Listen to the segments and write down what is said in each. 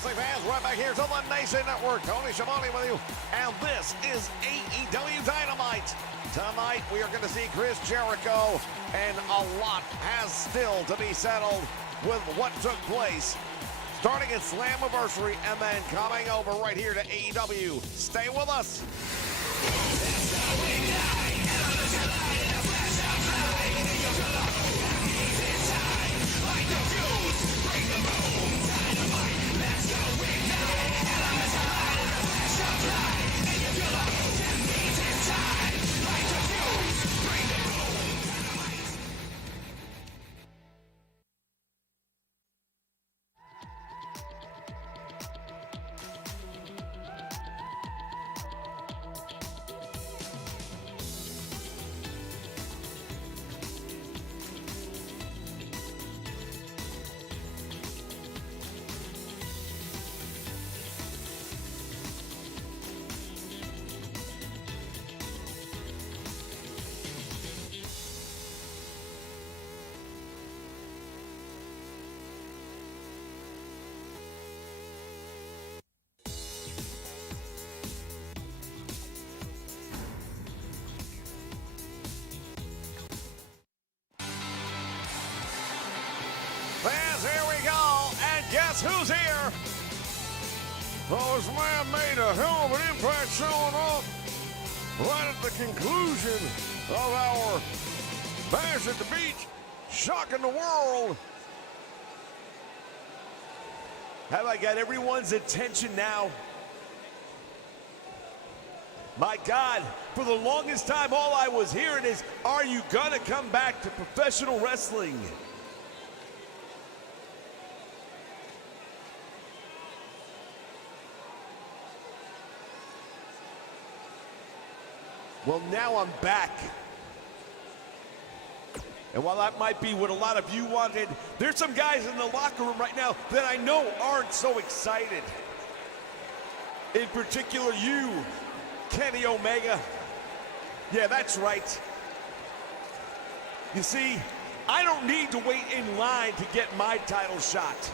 wrestling fans, right back here to the Nation Network. Tony Schiavone with you, and this is AEW Dynamite. Tonight, we are going to see Chris Jericho, and a lot has still to be settled with what took place starting at Slammiversary and then coming over right here to AEW. Stay with us. Fans, here we go, and guess who's here? Oh, this man made a hell of an impact showing up right at the conclusion of our Bash at the Beach, shocking the world. Have I got everyone's attention now? My God, for the longest time, all I was hearing is, are you gonna come back to professional wrestling? Well, now I'm back. And while that might be what a lot of you wanted, there's some guys in the locker room right now that I know aren't so excited. In particular, you, Kenny Omega. Yeah, that's right. You see, I don't need to wait in line to get my title shot.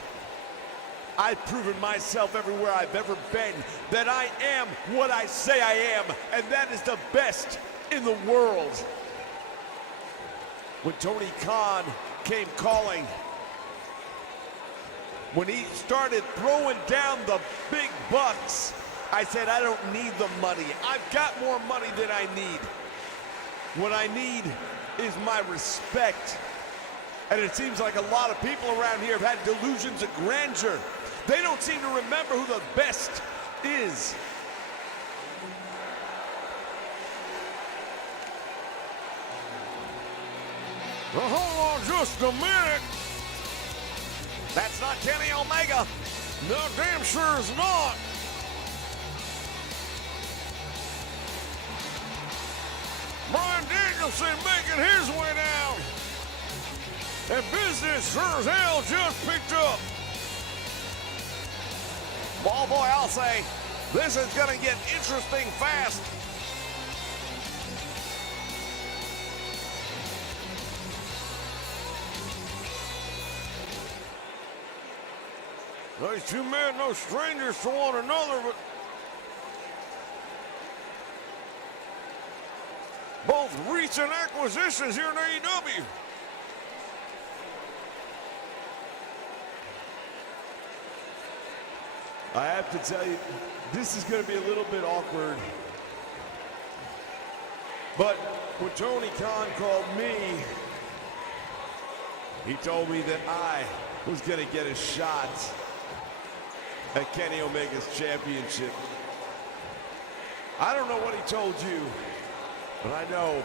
I've proven myself everywhere I've ever been that I am what I say I am, and that is the best in the world. When Tony Khan came calling, when he started throwing down the big bucks, I said, I don't need the money. I've got more money than I need. What I need is my respect. And it seems like a lot of people around here have had delusions of grandeur. They don't seem to remember who the best is. Well, hold on just a minute. That's not Kenny Omega. No, damn sure is not. Bryan Danielson making his way down. And business sure as hell just picked up. Well, boy, I'll say, this is going to get interesting fast. These two men, no strangers to one another, but both recent acquisitions here in AEW. I have to tell you, this is going to be a little bit awkward. But when Tony Khan called me, he told me that I was going to get a shot at Kenny Omega's championship. I don't know what he told you, but I know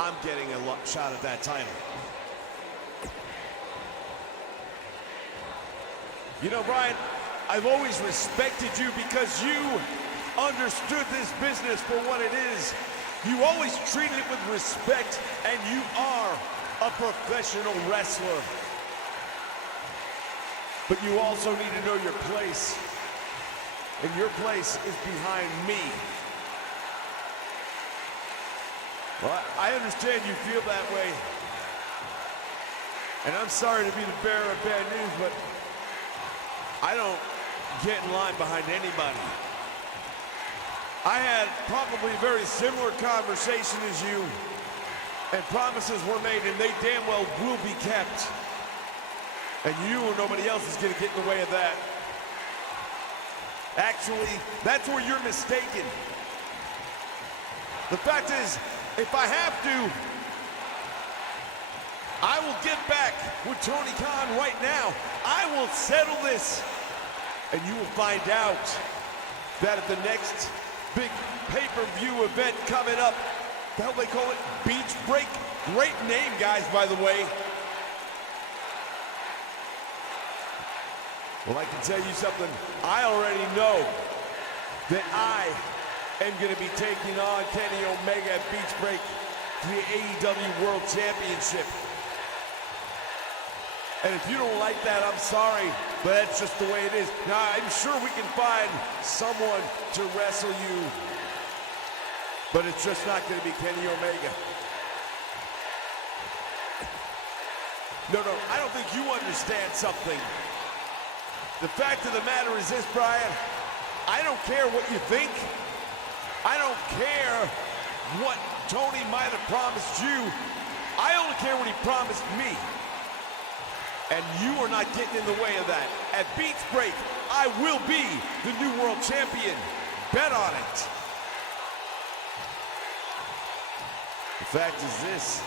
I'm getting a shot at that title. You know, Brian, I've always respected you because you understood this business for what it is. You always treated it with respect, and you are a professional wrestler. But you also need to know your place, and your place is behind me. Well, I understand you feel that way, and I'm sorry to be the bearer of bad news, but I don't get in line behind anybody. I had probably a very similar conversation as you, and promises were made, and they damn well will be kept. And you or nobody else is gonna get in the way of that. Actually, that's where you're mistaken. The fact is, if I have to, I will get back with Tony Khan right now. I will settle this. And you will find out that at the next big pay-per-view event coming up, the hell they call it, Beach Break. Great name, guys, by the way. Well, I can tell you something. I already know that I am going to be taking on Kenny Omega at Beach Break for the AEW World Championship. And if you don't like that, I'm sorry, but that's just the way it is. Now, I'm sure we can find someone to wrestle you, but it's just not going to be Kenny Omega. No, I don't think you understand something. The fact of the matter is this, Brian. I don't care what you think. I don't care what Tony might have promised you. I only care what he promised me. And you are not getting in the way of that. At Beach Break, I will be the new world champion. Bet on it. The fact is this.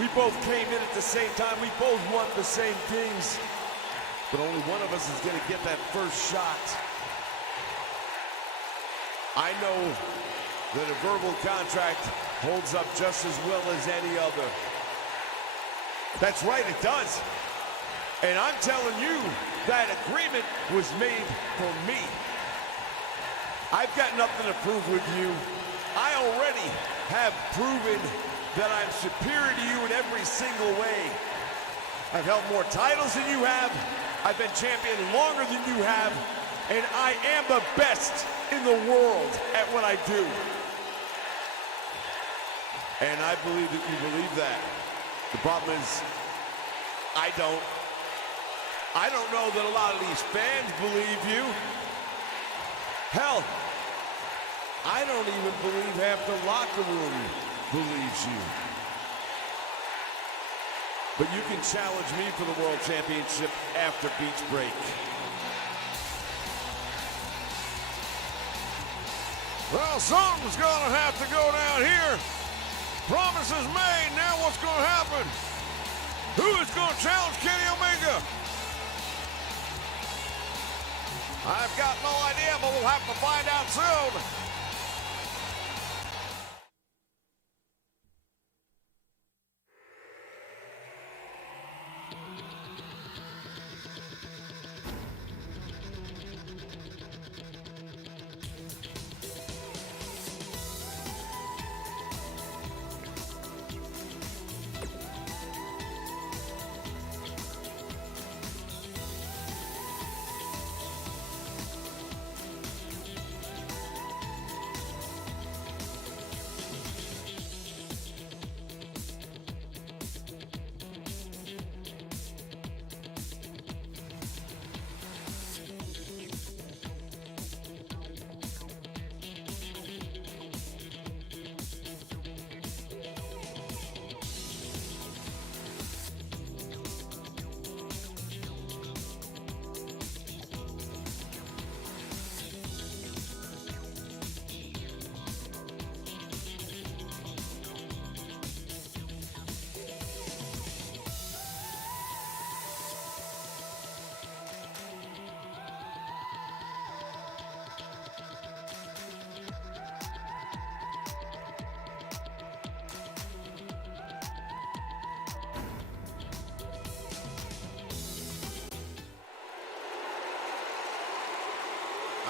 We both came in at the same time. We both want the same things. But only one of us is going to get that first shot. I know that a verbal contract holds up just as well as any other. That's right, it does. And I'm telling you, that agreement was made for me. I've got nothing to prove with you. I already have proven that I'm superior to you in every single way. I've held more titles than you have. I've been champion longer than you have. And I am the best in the world at what I do. And I believe that you believe that. The problem is, I don't. I don't know that a lot of these fans believe you. Hell, I don't even believe half the locker room believes you. But you can challenge me for the World Championship after Beach Break. Well, something's gonna have to go down here. Promises made, now what's gonna happen? Who is gonna challenge Kenny Omega? I've got no idea, but we'll have to find out soon.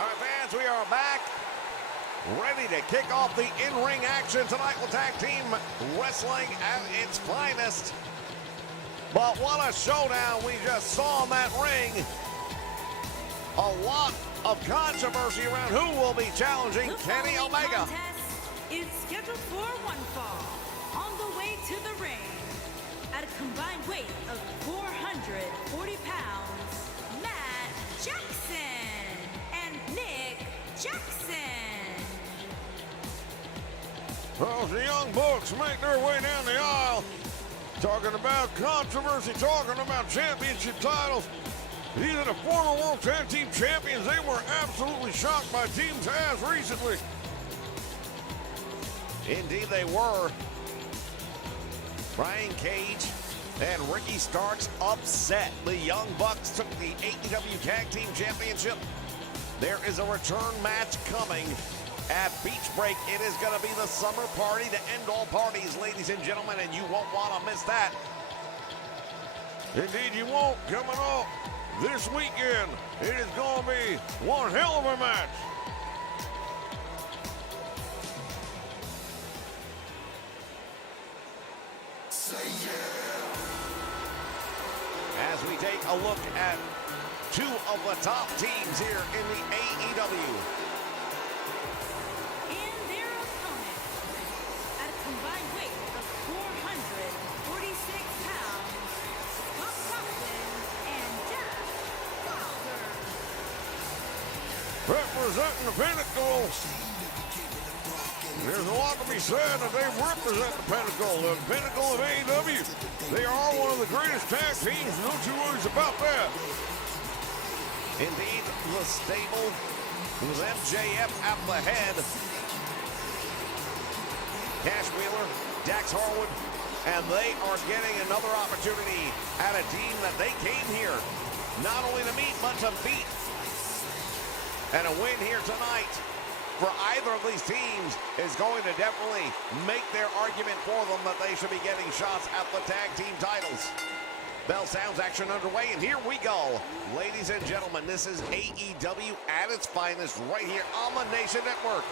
All right, fans, we are back, ready to kick off the in-ring action tonight with tag team wrestling at its finest. But what a showdown we just saw in that ring. A lot of controversy around who will be challenging Kenny Omega. Is scheduled for one fall. On the way to the ring, at a combined weight of 440 pounds, Matt Jackson. Well, the Young Bucks make their way down the aisle, talking about controversy, talking about championship titles. These are the former World Tag Team Champions. They were absolutely shocked by Team Taz recently. Indeed they were. Brian Cage and Ricky Starks upset. The Young Bucks took the AEW Tag Team Championship. There is a return match coming at Beach Break. It is going to be the summer party to end all parties, ladies and gentlemen, and you won't want to miss that. Indeed you won't. Coming up this weekend, it is going to be one hell of a match. As we take a look at two of the top teams here in the AEW. And their opponent, at a combined weight of 446 pounds, Scott Thompson and Jack Wilder. Representing the Pinnacle. There's a lot to be said that they represent the Pinnacle of AEW. They are one of the greatest tag teams, no two words about that. Indeed, the stable with MJF at the head. Cash Wheeler, Dax Harwood, and they are getting another opportunity at a team that they came here not only to meet, but to beat. And a win here tonight for either of these teams is going to definitely make their argument for them that they should be getting shots at the tag team titles. Bell sounds, action underway, and here we go. Ladies and gentlemen, this is AEW at its finest right here on the Nation Network.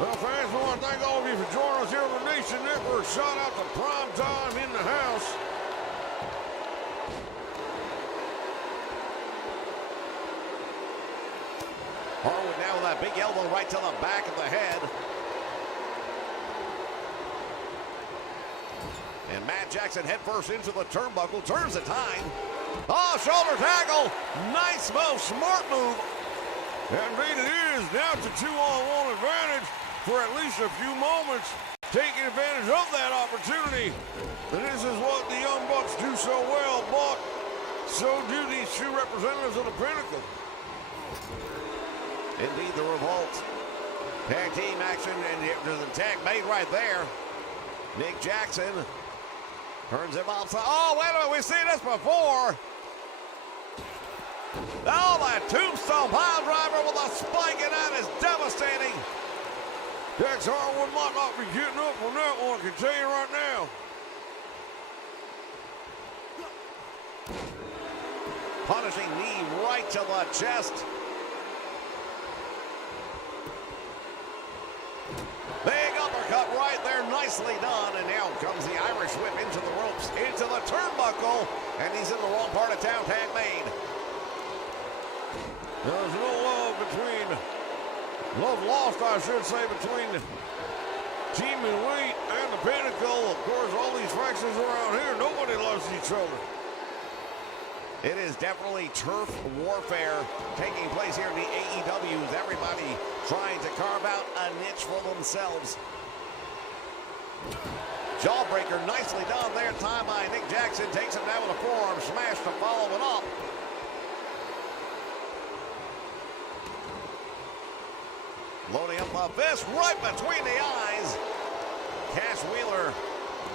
Well, fans, we want to thank all of you for joining us here on the Nation Network. Shout out to Prime Time in the house. Harwood now with that big elbow right to the back of the head. And Matt Jackson headfirst into the turnbuckle, turns the time. Oh, shoulder tackle. Nice move, smart move. Indeed it is. Now it's a 2-on-1 advantage for at least a few moments. Taking advantage of that opportunity. And this is what the Young Bucks do so well, but so do these two representatives of the Pinnacle. Indeed, the Revolt. Tag team action, and there's a tag made right there. Nick Jackson turns him off. Oh, wait a minute, we've seen this before. Oh, my tombstone pile driver with a spike, and that is devastating. Dax Harwood might not be getting up on that one, I can tell you right now. Punishing knee right to the chest. Big uppercut right there, nicely done. And now comes the Irish whip into the ropes, into the turnbuckle, and he's in the wrong part of town, tag made. There's no love lost, I should say, between Team Elite and the Pinnacle. Of course, all these factions around here, nobody loves each other. It is definitely turf warfare taking place here in the AEW. Everybody trying to carve out a niche for themselves. Jawbreaker nicely done there. Time by Nick Jackson. Takes him down with a forearm smash to follow it up. Loading up a fist right between the eyes. Cash Wheeler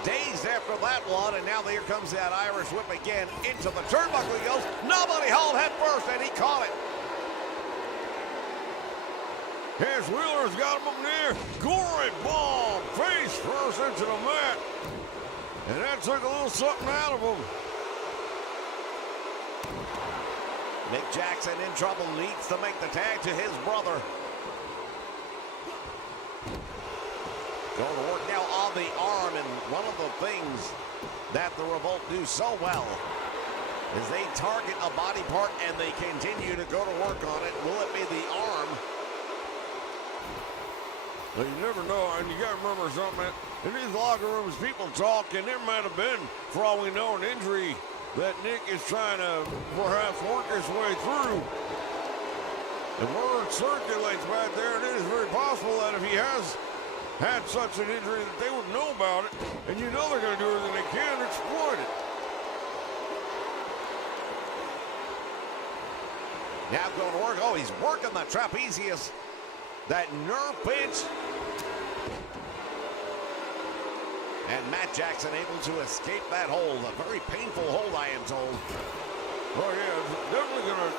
dazed after that one, and now here comes that Irish whip again into the turnbuckle. He goes. Nobody hauled head first, and he caught it. Cash Wheeler's got him up there. Gory bomb, face first into the mat. And that took a little something out of him. Nick Jackson in trouble, needs to make the tag to his brother. Going to work now on the arm, and one of the things that the Revolt do so well is they target a body part and they continue to go to work on it. Will it be the arm? Well, you never know, and you got to remember something. In these locker rooms, people talk, and there might have been, for all we know, an injury that Nick is trying to perhaps work his way through. The word circulates back there, and it is very possible that if he has had such an injury that they would know about it, and you know they're going to do everything they can to exploit it. Now going to work. Oh, he's working the trapezius. That nerve pinch. And Matt Jackson able to escape that hold. A very painful hold, I am told. Oh, yeah, it's definitely going to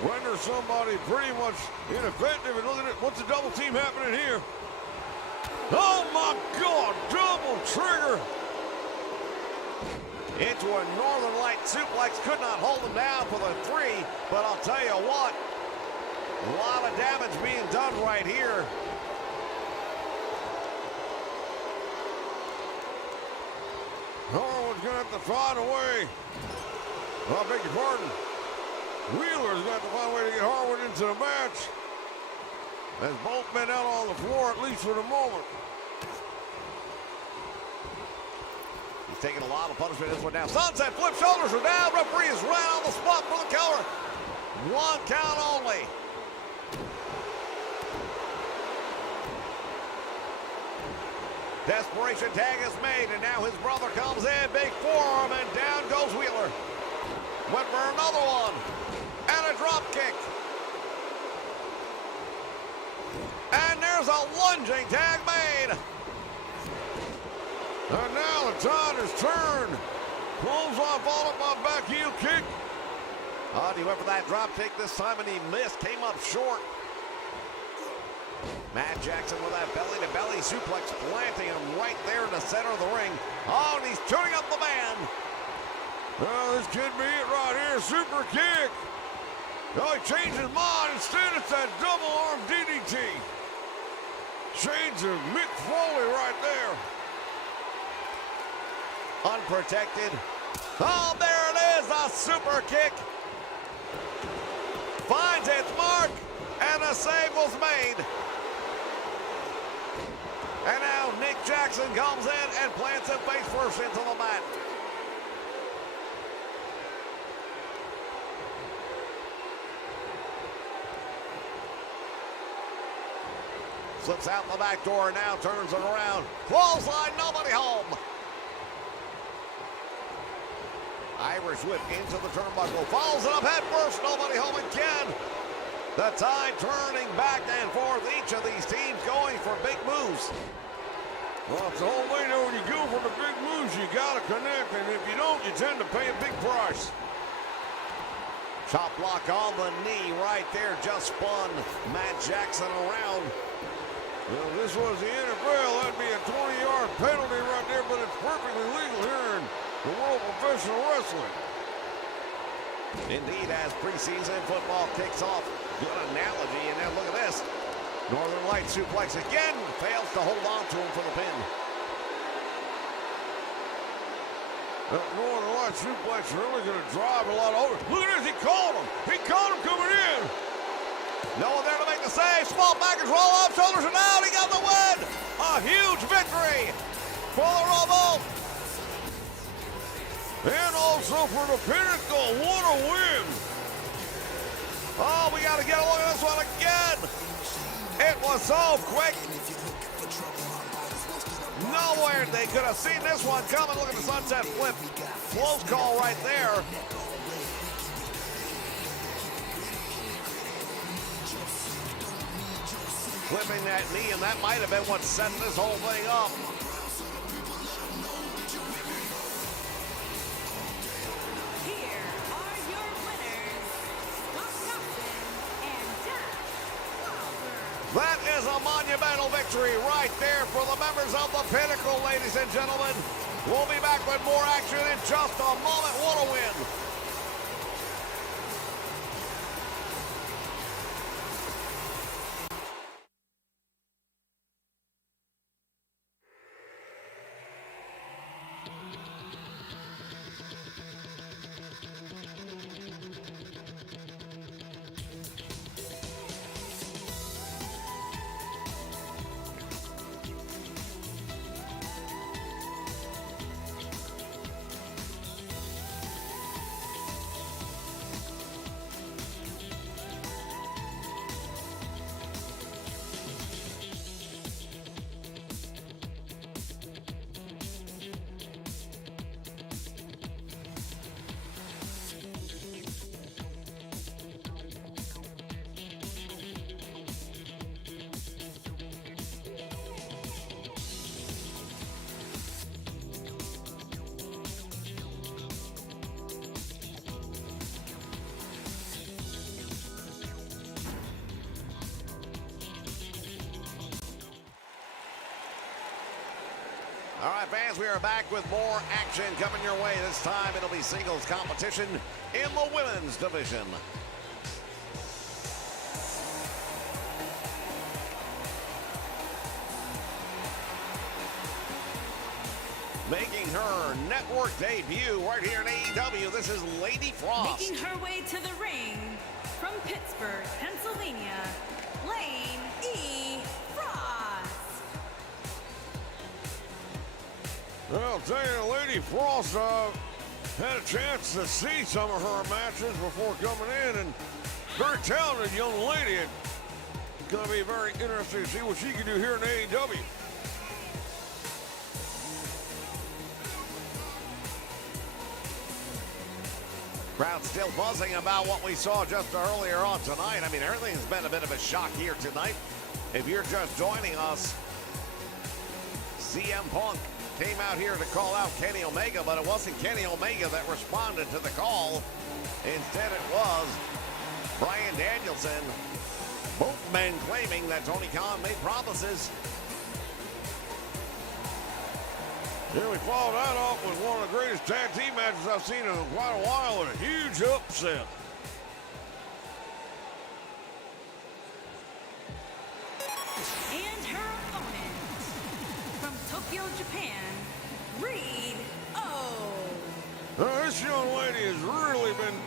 render somebody pretty much ineffective. And look at it. What's the double team happening here? Oh, my God. Double trigger. Into a Northern Light suplex. Could not hold him down for the 3. But I'll tell you what. A lot of damage being done right here. Harwood's going to have to find a way. I beg your pardon. Wheeler's going to have to find a way to get Harwood into the match. As both men out on the floor, at least for the moment. He's taking a lot of punishment. This one down. Sunset flip, shoulders are down. Referee is right on the spot for the cover. 1 count only. Desperation tag is made, and now his brother comes in. Big forearm, and down goes Wheeler. Went for another one. And a drop kick. And there's a lunging tag made. And now the tide has turned. Clothesline followed by back heel kick. Oh, he went for that drop kick this time, and he missed. Came up short. Matt Jackson with that belly-to-belly suplex, planting him right there in the center of the ring. Oh, and he's turning up the band. Well, this could be it right here. Super kick. Oh, he changed his mind. Instead, it's that double arm DDT. Shades of Mick Foley right there. Unprotected. Oh, there it is, a super kick. Finds its mark, and a save was made. And now Nick Jackson comes in and plants him face first into the mat. Slips out the back door and now turns it around. Clothesline, nobody home. Irish whip into the turnbuckle. Follows it up head first, nobody home again. The tide turning back and forth. Each of these teams going for big moves. Well, it's the whole way there. When you go for the big moves, you got to connect. And if you don't, you tend to pay a big price. Chop block on the knee right there. Just spun Matt Jackson around. Well, if this was the NFL, that'd be a 20-yard penalty right there, but it's perfectly legal here in the world of professional wrestling. Indeed, as preseason football kicks off. Good analogy, and now look at this. Northern Light suplex again. Fails to hold on to him for the pin. That Northern Light suplex really going to drive a lot over. Look at this, he caught him. He caught him coming in. No one there to make the save. Small package roll up, shoulders are down. He got the win. A huge victory for the Rumble. And also for the Pinnacle. What a win. Oh, we got to get a look at this one again. It was so quick. Nowhere they could have seen this one coming. Look at the sunset flip. Close call right there. Flipping that knee, and that might have been what set this whole thing up. Here are your winners, Scott Dawson and Jack Wilder. That is a monumental victory right there for the members of the Pinnacle, ladies and gentlemen. We'll be back with more action in just a moment. What a win. All right, fans, we are back with more action coming your way. This time it'll be singles competition in the women's division. Making her network debut right here in AEW, this is Lady Frost. Making her way to the ring from Pittsburgh, Pennsylvania, Lane E. Frost. Well, I'll tell you, Lady Frost had a chance to see some of her matches before coming in, and very talented young lady. It's going to be very interesting to see what she can do here in AEW. Crowd still buzzing about what we saw just earlier on tonight. I mean, everything's been a bit of a shock here tonight. If you're just joining us, CM Punk came out here to call out Kenny Omega, but it wasn't Kenny Omega that responded to the call. Instead, it was Bryan Danielson. Both men claiming that Tony Khan made promises. Here we followed that off with one of the greatest tag team matches I've seen in quite a while, and a huge upset. And her opponent from Tokyo, Japan, Reed O. Now, this young lady has really been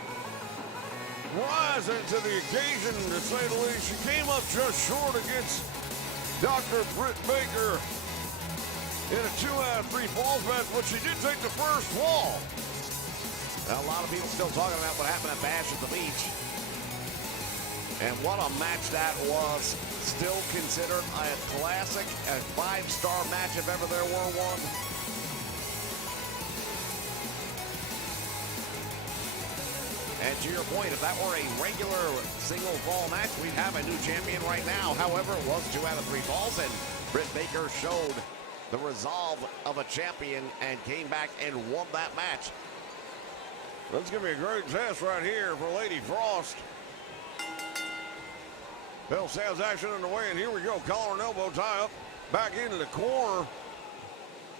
rising to the occasion, to say the least. She came up just short against Dr. Britt Baker in a 2 out of 3 falls match, but she did take the first fall. Now, a lot of people still talking about what happened at Bash at the Beach. And what a match that was. Still considered a classic, a 5-star match if ever there were one. And to your point, if that were a regular single fall match, we'd have a new champion right now. However, it was 2 out of 3 falls, and Britt Baker showed the resolve of a champion and came back and won that match. That's going to be a great test right here for Lady Frost. Bill Sales action underway, and here we go. Collar and elbow tie up. Back into the corner.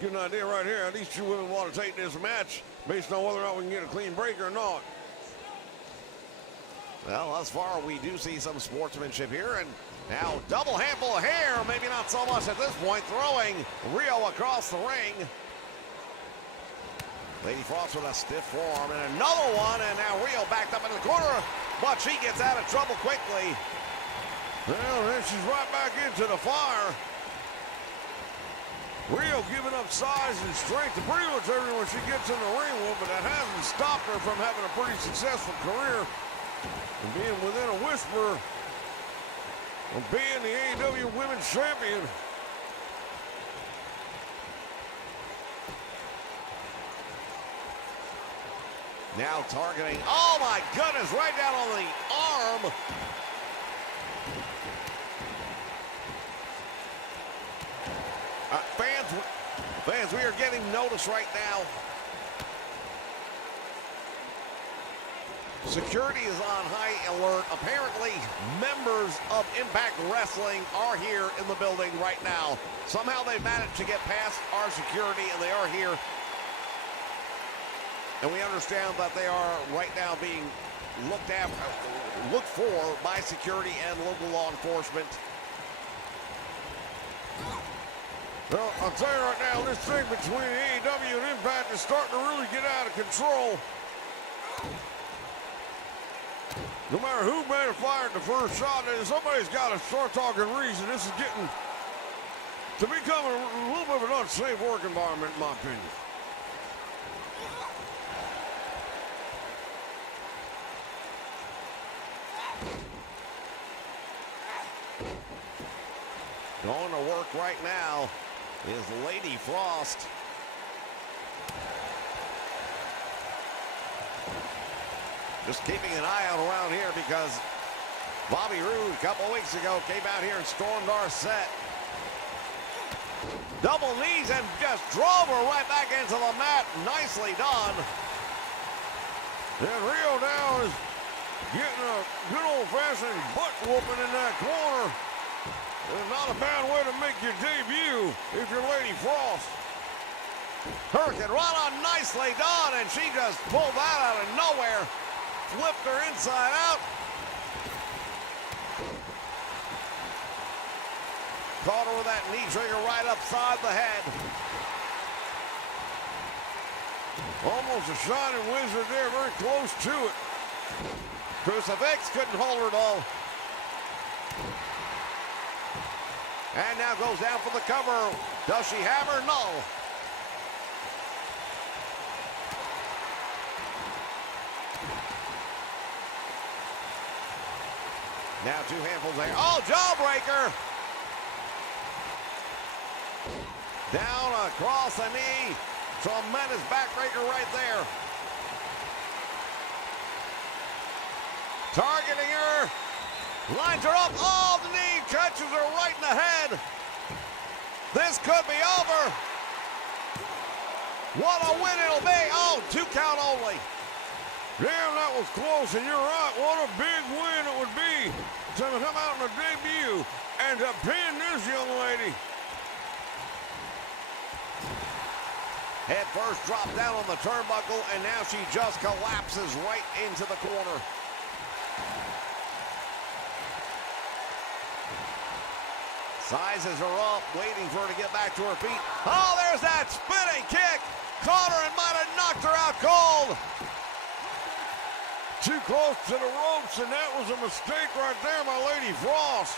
Get an idea right here. These two women want to take this match based on whether or not we can get a clean break or not. Well, thus far, we do see some sportsmanship here, and now double handful of hair, maybe not so much at this point, throwing Rio across the ring. Lady Frost with a stiff forearm, and another one, and now Rio backed up into the corner, but she gets out of trouble quickly. Well, then she's right back into the fire. Rio giving up size and strength to pretty much everyone she gets in the ring with, but that hasn't stopped her from having a pretty successful career and being within a whisper of being the AEW Women's Champion. Now targeting, oh my goodness, right down on the arm. Fans, we are getting notice right now. Security is on high alert. Apparently, members of Impact Wrestling are here in the building right now. Somehow they managed to get past our security, and they are here. And we understand that they are right now being looked for by security and local law enforcement. Well, I'll tell you right now, this thing between AEW and Impact is starting to really get out of control. No matter who may have fired the first shot, somebody's got to start talking reason. This is getting to become a little bit of an unsafe work environment, in my opinion. Going to work right now is Lady Frost. Just keeping an eye out around here because Bobby Roode a couple weeks ago came out here and stormed our set. Double knees and just drove her right back into the mat. Nicely done. And Rio now is getting a good old-fashioned butt whooping in that corner. It's not a bad way to make your debut if you're Lady Frost. Hurricane Rana, nicely done, and she just pulled that out of nowhere. Flipped her inside out. Caught her with that knee trigger right upside the head. Almost a shining wizard there, very close to it. Crucifix couldn't hold her at all. And now goes down for the cover. Does she have her? No. Now two handfuls there. Oh, jawbreaker. Down across the knee. Tremendous backbreaker right there. Targeting her. Lines her up. Oh, the knee catches her right in the head. This could be over. What a win it'll be. Oh, 2 count only. Damn, that was close, and you're right. What a big win it would be to come out in a debut and to pin this young lady. Head first dropped down on the turnbuckle, and now she just collapses right into the corner. Sizes her up, waiting for her to get back to her feet. Oh, there's that spinning kick. Caught her and might have knocked her out cold. Too close to the ropes, and that was a mistake right there, my Lady Frost.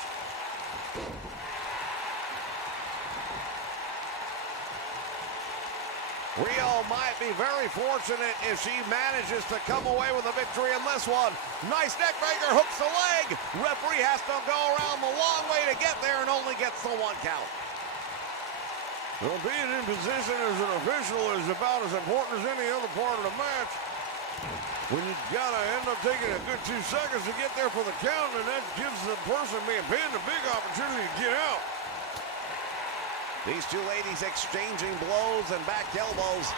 Rio might be very fortunate if she manages to come away with a victory in this one. Nice neck breaker, hooks the leg. Referee has to go around the long way to get there and only gets the 1 count. Well, being in position as an official is about as important as any other part of the match. When you gotta end up taking a good 2 seconds to get there for the count, and that gives the person being pinned a big opportunity to get out. These two ladies exchanging blows and back elbows.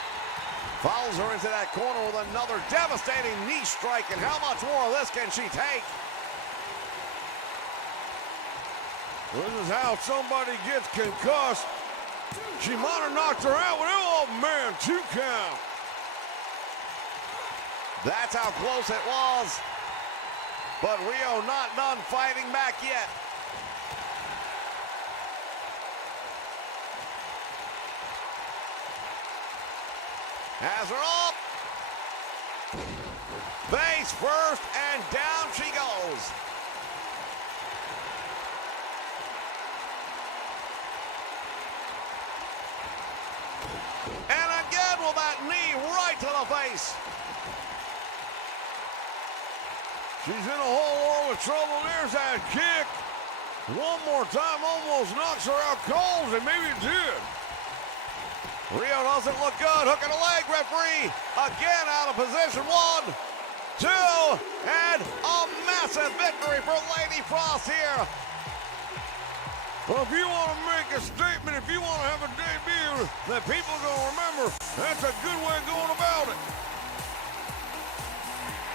Follows her into that corner with another devastating knee strike, and how much more of this can she take? This is how somebody gets concussed. She might have knocked her out with, oh man, 2 count. That's how close it was. But Rio not done fighting back yet. Has her up. Face first, and down she goes. And again with that knee right to the face. She's in a whole world of trouble. There's that kick. One more time almost knocks her out cold, and maybe it did. Rio doesn't look good. Hook in the leg, referee. Again out of position. 1, 2, and a massive victory for Lady Frost here. Well, if you want to make a statement, if you want to have a debut that people are going to remember, that's a good way of going about it.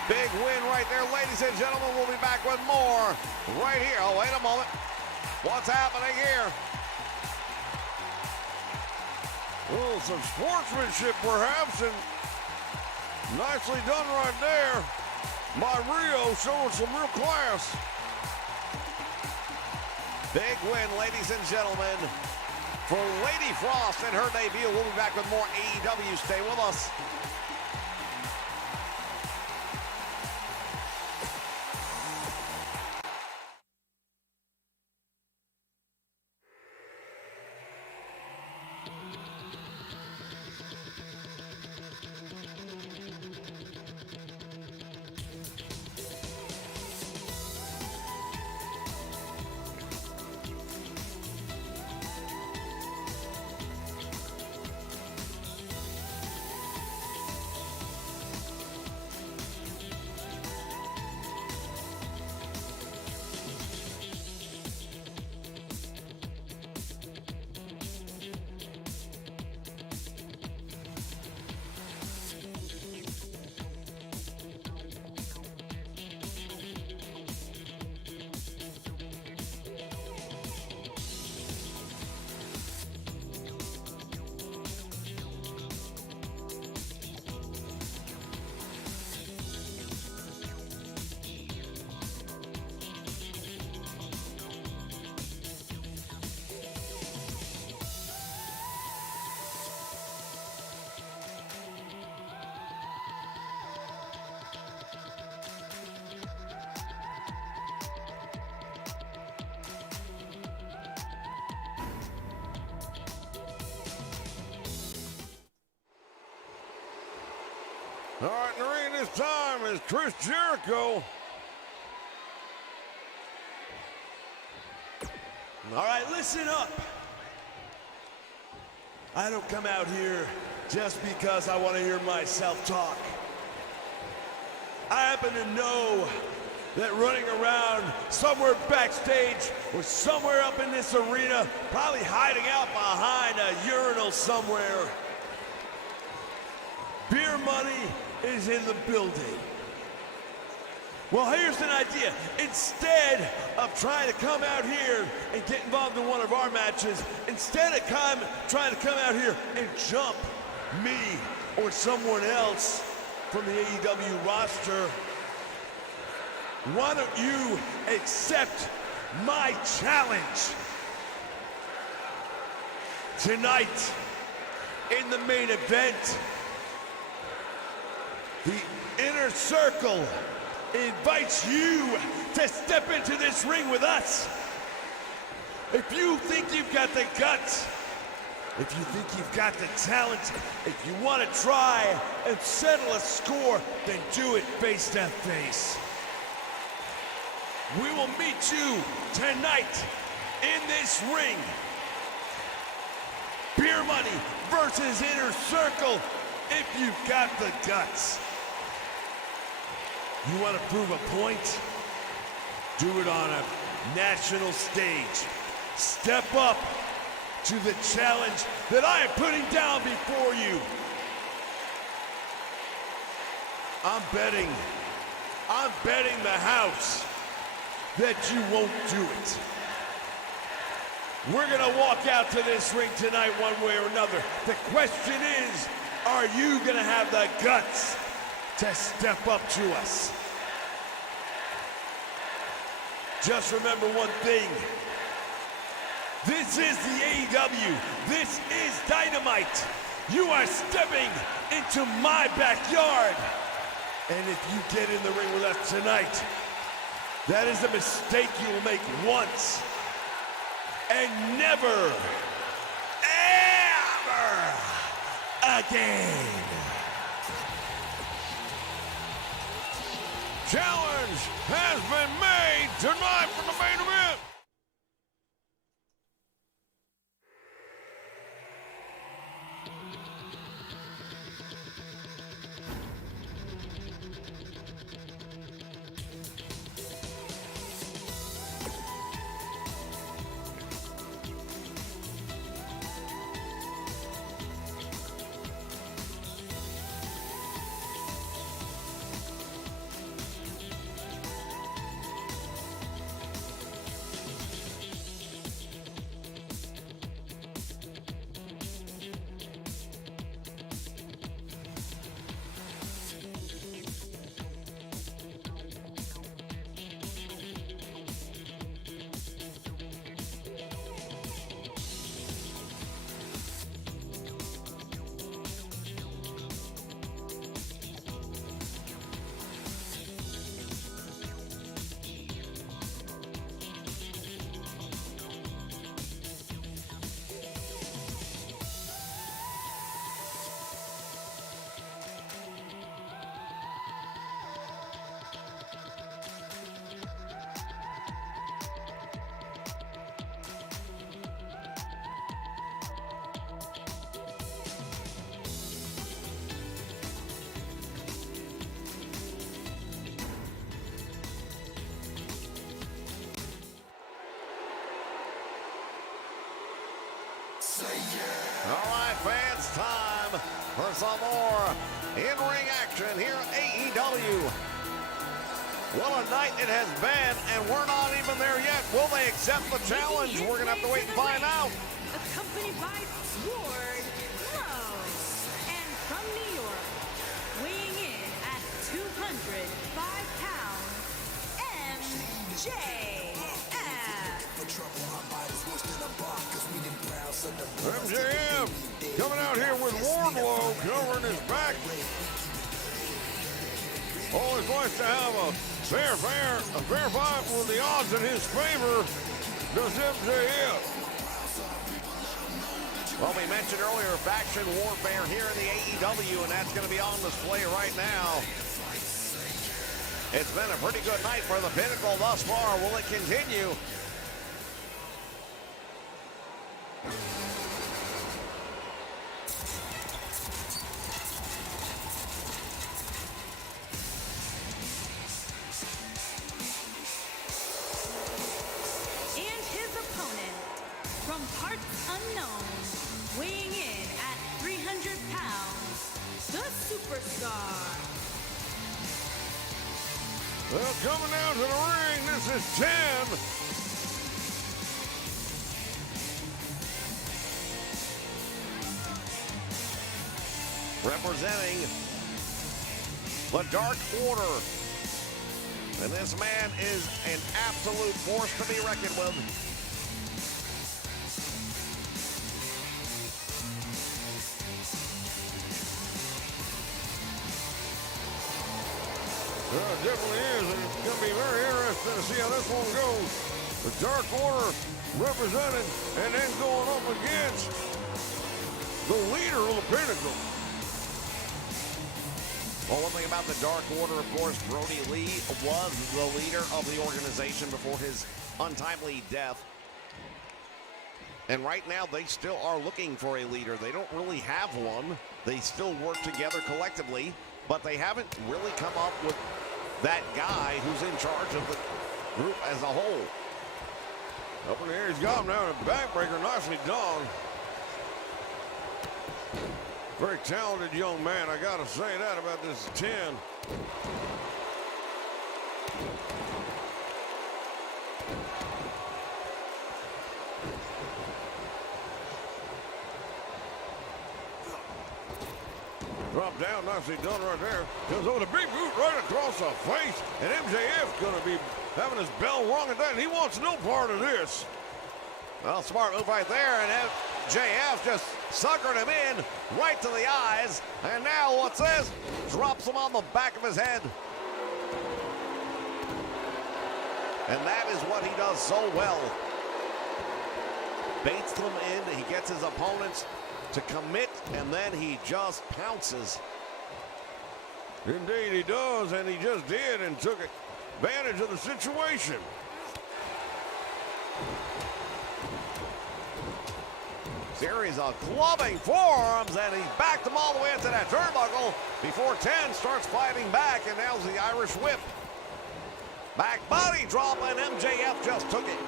Big win right there, ladies and gentlemen. We'll be back with more right here. Oh, wait a moment. What's happening here? Oh, some sportsmanship perhaps, and nicely done right there by Rio, showing some real class. Big win, ladies and gentlemen, for Lady Frost and her debut. We'll be back with more AEW. Stay with us. All right, in the ring this time is Chris Jericho. All right, listen up. I don't come out here just because I want to hear myself talk. I happen to know that running around somewhere backstage or somewhere up in this arena, probably hiding out behind a urinal somewhere, beer money is in the building. Well, here's an idea. Instead of trying to come out here and get involved in one of our matches, instead of trying to come out here and jump me or someone else from the AEW roster, why don't you accept my challenge? Tonight, in the main event, the Inner Circle invites you to step into this ring with us. If you think you've got the guts, if you think you've got the talent, if you want to try and settle a score, then do it face to face. We will meet you tonight in this ring. Beer money versus Inner Circle if you've got the guts. You want to prove a point? Do it on a national stage. Step up to the challenge that I am putting down before you. I'm betting the house that you won't do it. We're gonna walk out to this ring tonight one way or another. The question is, are you gonna have the guts to step up to us? Just remember one thing. This is the AEW. This is Dynamite. You are stepping into my backyard. And if you get in the ring with us tonight, that is a mistake you will make once and never, ever again. Challenge has been made tonight for the main event. All right, fans, time for some more in-ring action here at AEW. What a night it has been, and we're not even there yet. Will they accept the challenge? We're going to have to wait and find out. Accompanied by Ward Rose. And from New York, weighing in at 205 pounds, MJF. MJF coming out here with Wardlow covering his back. Always nice to have a fair fight with the odds in his favor. Does MJF. Well, we mentioned earlier faction warfare here in the AEW, and that's going to be on display right now. It's been a pretty good night for the Pinnacle thus far. Will it continue? And his opponent, from parts unknown, weighing in at 300 pounds, the Superstar. Well, coming down to the ring, this is 10. Representing the Dark Order. And this man is an absolute force to be reckoned with. Well, it definitely is, and it's going to be very interesting to see how this one goes. The Dark Order represented and then going up against the leader of the Pinnacle. Well, one thing about the Dark Order, of course, Brody Lee was the leader of the organization before his untimely death. And right now, they still are looking for a leader. They don't really have one. They still work together collectively, but they haven't really come up with that guy who's in charge of the group as a whole. Up in the air, he's got him down. A backbreaker, nicely done. Very talented young man, I gotta say that about this 10. Drop down, nicely done right there. Comes over the big boot right across the face. And MJF's gonna be having his bell rung and that. He wants no part of this. Well, smart move right there, and MJF just suckered him in right to the eyes. And now what's this? Drops him on the back of his head. And that is what he does so well. Baits them in, he gets his opponents to commit, and then he just pounces. Indeed he does, and he just did and took advantage of the situation. Series of clubbing forearms, and he's backed them all the way into that turnbuckle before 10 starts fighting back, and now's the Irish whip. Back body drop, and MJF just took it.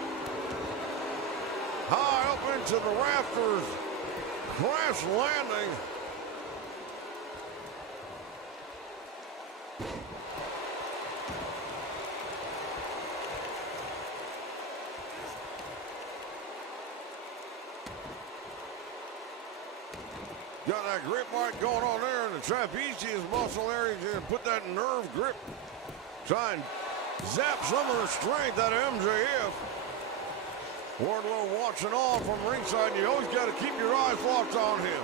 High up into the rafters. Crash landing. Got that grip right going on there in the trapezius muscle area to put that nerve grip. Try and zap some of the strength out of MJF. Wardlow watching on from ringside, and you always got to keep your eyes locked on him.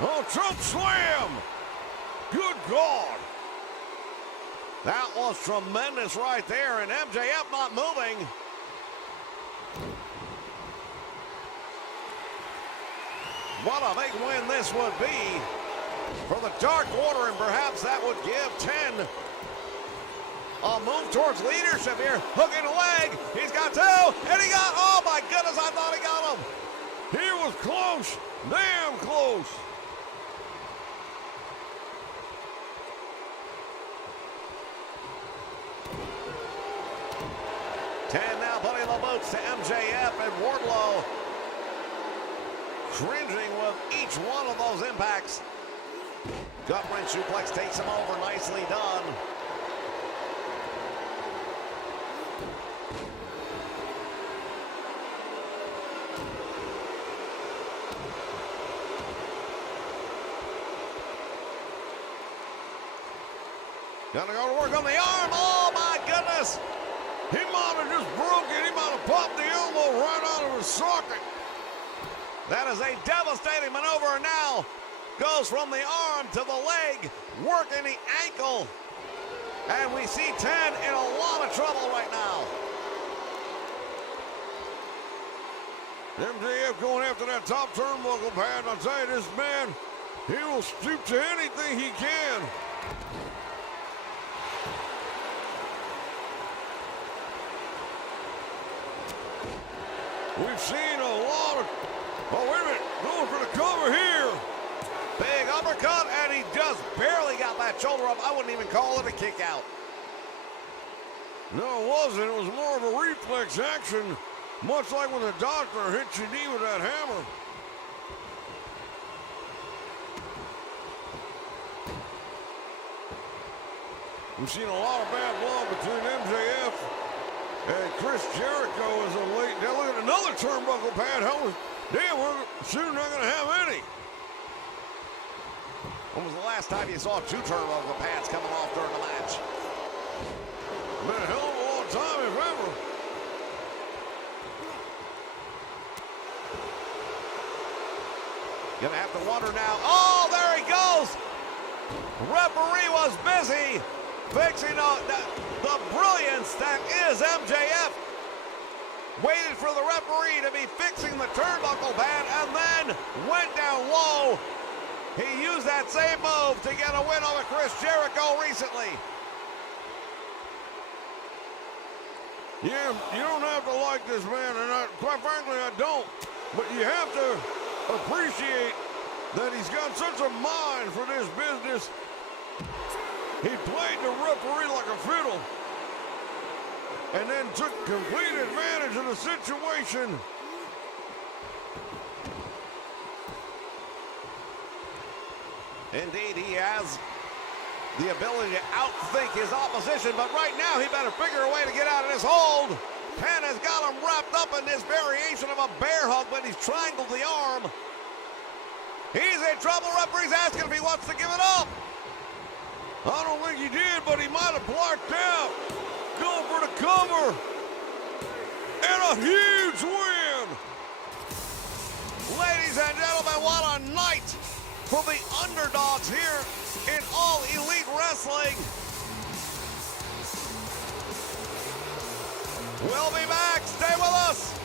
Oh, choke slam! Good God! That was tremendous right there, and MJF not moving. What a big win this would be for the Dark Order, and perhaps that would give 10 a move towards leadership here. Hooking a leg. He's got two, and he got, oh my goodness, I thought he got him. He was close, damn close. Now putting the boots to MJF, and Wardlow cringing with each one of those impacts. Gut wrench suplex takes him over, nicely done. Gotta go to work on the arm. Oh my goodness! He might have just broke it. He might have popped the elbow right out of his socket. That is a devastating maneuver, and now goes from the arm to the leg, working the ankle. And we see 10 in a lot of trouble right now. MJF going after that top turnbuckle pad. I'll tell you, this man, he will stoop to anything he can. We've seen a lot of... Oh, wait a minute. Going for the cover here. Big uppercut, and he just barely got that shoulder up. I wouldn't even call it a kick out. No, it wasn't. It was more of a reflex action, much like when the doctor hits your knee with that hammer. We've seen a lot of bad blood between MJF and Chris Jericho as of late. Now look at another turnbuckle pad. Damn, we're soon not going to have any. When was the last time you saw two turnbuckle pads coming off during the match? Been a hell of a long time, if ever. Gonna have to wonder now. Oh, there he goes! Referee was busy fixing the brilliance that is MJF. Waited for the referee to be fixing the turnbuckle pad and then went down low. He used that same move to get a win over Chris Jericho recently. Yeah, you don't have to like this man, and quite frankly, I don't. But you have to appreciate that he's got such a mind for this business. He played the referee like a fiddle, and then took complete advantage of the situation. Indeed, he has the ability to outthink his opposition, but right now he better figure a way to get out of this hold. Penn has got him wrapped up in this variation of a bear hug, but he's triangled the arm. He's in trouble. Referee's asking if he wants to give it up. I don't think he did, but he might have blacked out. Going for the cover. And a huge win. Ladies and gentlemen, what a night for the underdogs here in All Elite Wrestling. We'll be back. Stay with us.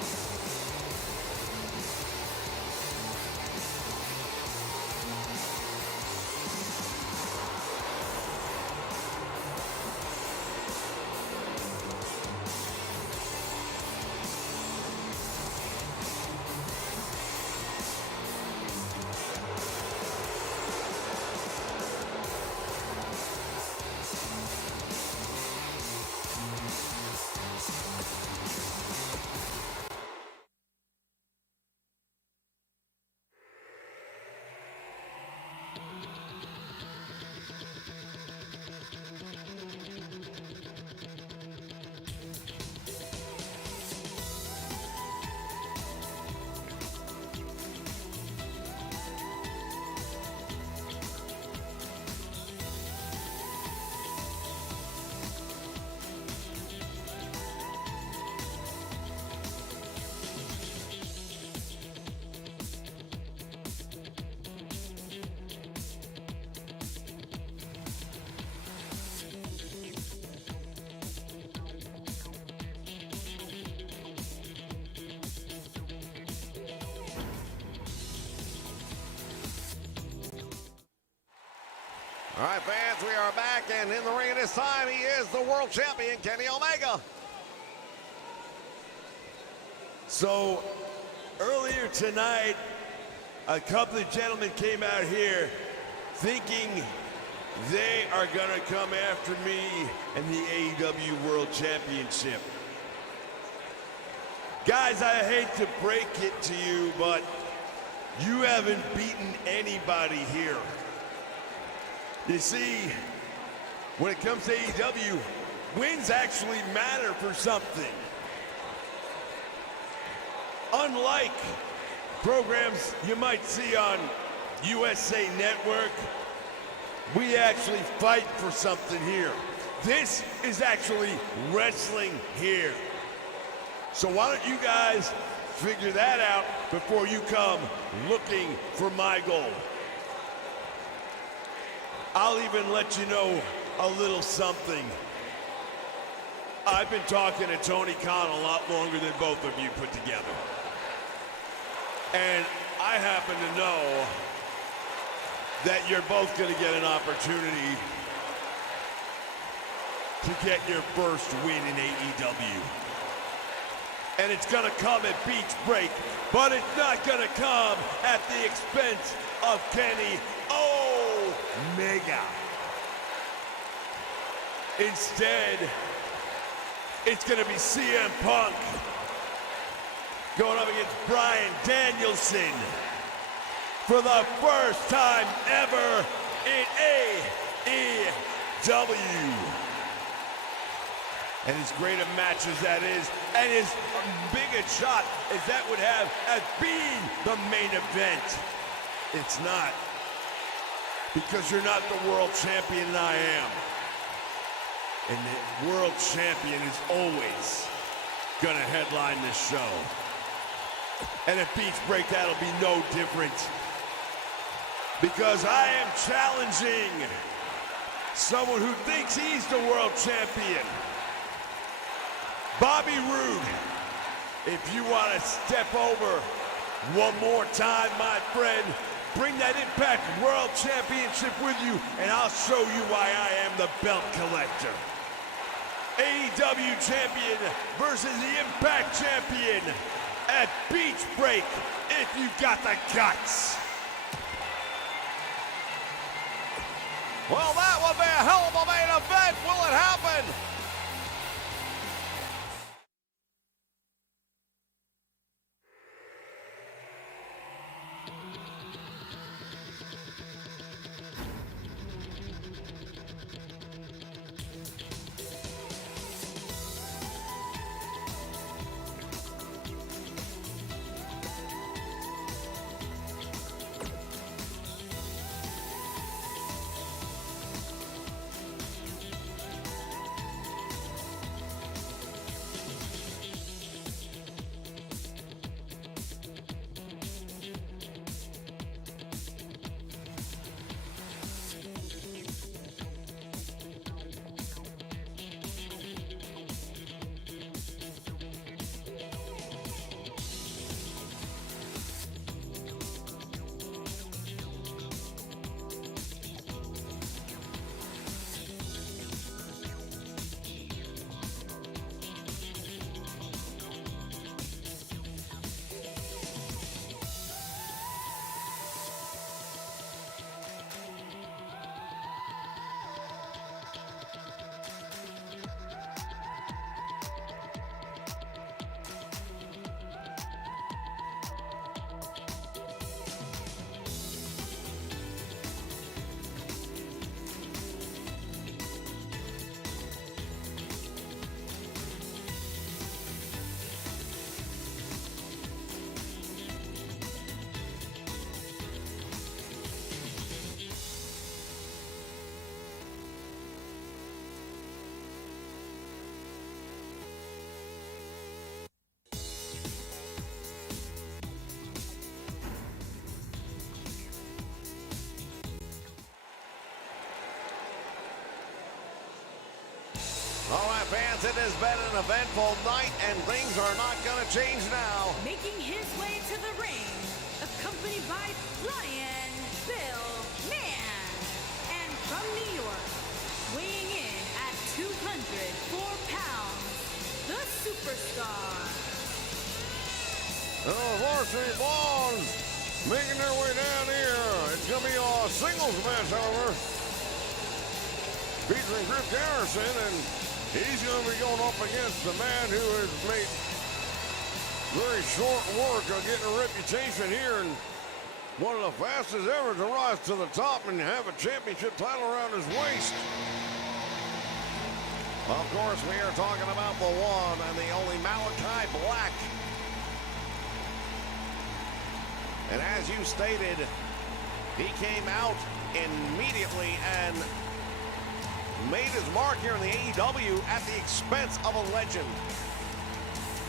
All right, fans, we are back, and in the ring at this time, he is the world champion, Kenny Omega. So, earlier tonight, a couple of gentlemen came out here thinking they are going to come after me and the AEW World Championship. Guys, I hate to break it to you, but you haven't beaten anybody here. You see, when it comes to AEW, wins actually matter for something. Unlike programs you might see on USA Network, we actually fight for something here. This is actually wrestling here. So why don't you guys figure that out before you come looking for my goal. I'll even let you know a little something. I've been talking to Tony Khan a lot longer than both of you put together. And I happen to know that you're both going to get an opportunity to get your first win in AEW. And it's going to come at Beach Break, but it's not going to come at the expense of Kenny Omega. Instead, it's going to be CM Punk going up against Bryan Danielson for the first time ever in AEW. And as great a match as that is, and as big a shot as that would have as being the main event, it's not. Because you're not the world champion and I am. And the world champion is always gonna headline this show. And at Beach Break, that'll be no different. Because I am challenging someone who thinks he's the world champion. Bobby Roode, if you want to step over one more time, my friend, bring that Impact World Championship with you, and I'll show you why I am the belt collector. AEW Champion versus the Impact Champion at Beach Break, if you got the guts. Well, that would be a hell of a main event. Will it happen? All right, fans, it has been an eventful night, and things are not going to change now. Making his way to the ring, accompanied by Brian Bill Mann. And from New York, weighing in at 204 pounds, the superstar. The varsity Blondes making their way down here. It's going to be a singles match, however, featuring Chris Garrison, and he's going to be going up against the man who has made very short work of getting a reputation here and one of the fastest ever to rise to the top and have a championship title around his waist. Of course, we are talking about the one and the only Malachi Black. And as you stated, he came out immediately and made his mark here in the AEW at the expense of a legend.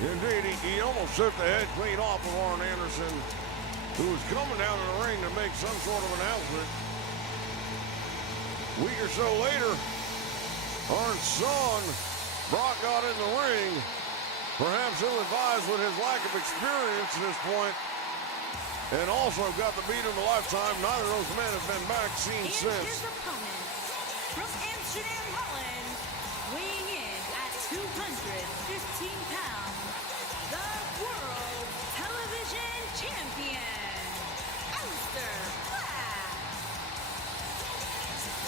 Indeed, he almost took the head clean off of Arn Anderson, who was coming down to the ring to make some sort of announcement. A week or so later, Our son, Brock, got in the ring. Perhaps ill-advised with his lack of experience at this point. And also got the beat of a lifetime. Neither of those men have been back seen And since. his opponent, from Amsterdam, Holland, weighing in at 215 pounds, the World Television Champion, Aleister Black.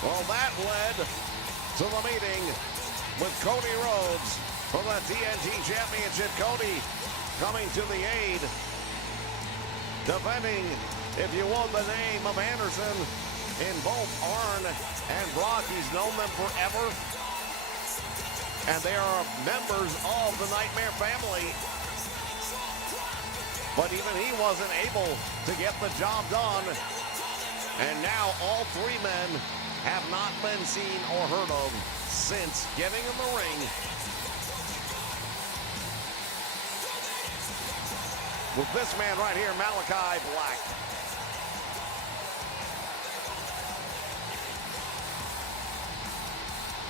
Well, that led to the meeting with Cody Rhodes for the TNT Championship. Cody coming to the aid, defending, if you will, the name of Anderson in both Arn and Brock. He's known them forever, and they are members of the Nightmare family. But even he wasn't able to get the job done, and now all three men have not been seen or heard of since getting in the ring with this man right here, Malachi Black.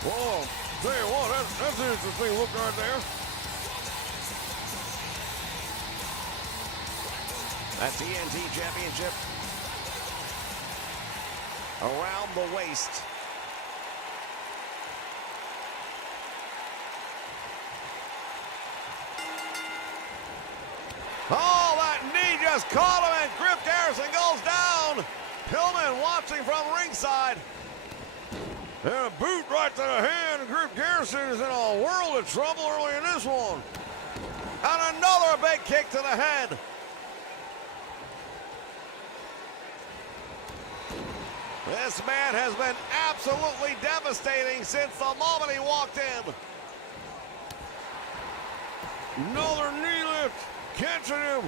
Whoa, tell you what, that's an interesting look right there. That TNT Championship around the waist. Oh, that knee just caught him, and Griff Garrison goes down. Pillman watching from ringside. And a boot right to the hand. Griff Garrison is in a world of trouble early in this one. And another big kick to the head. This man has been absolutely devastating since the moment he walked in. Another knee lift. Catching him.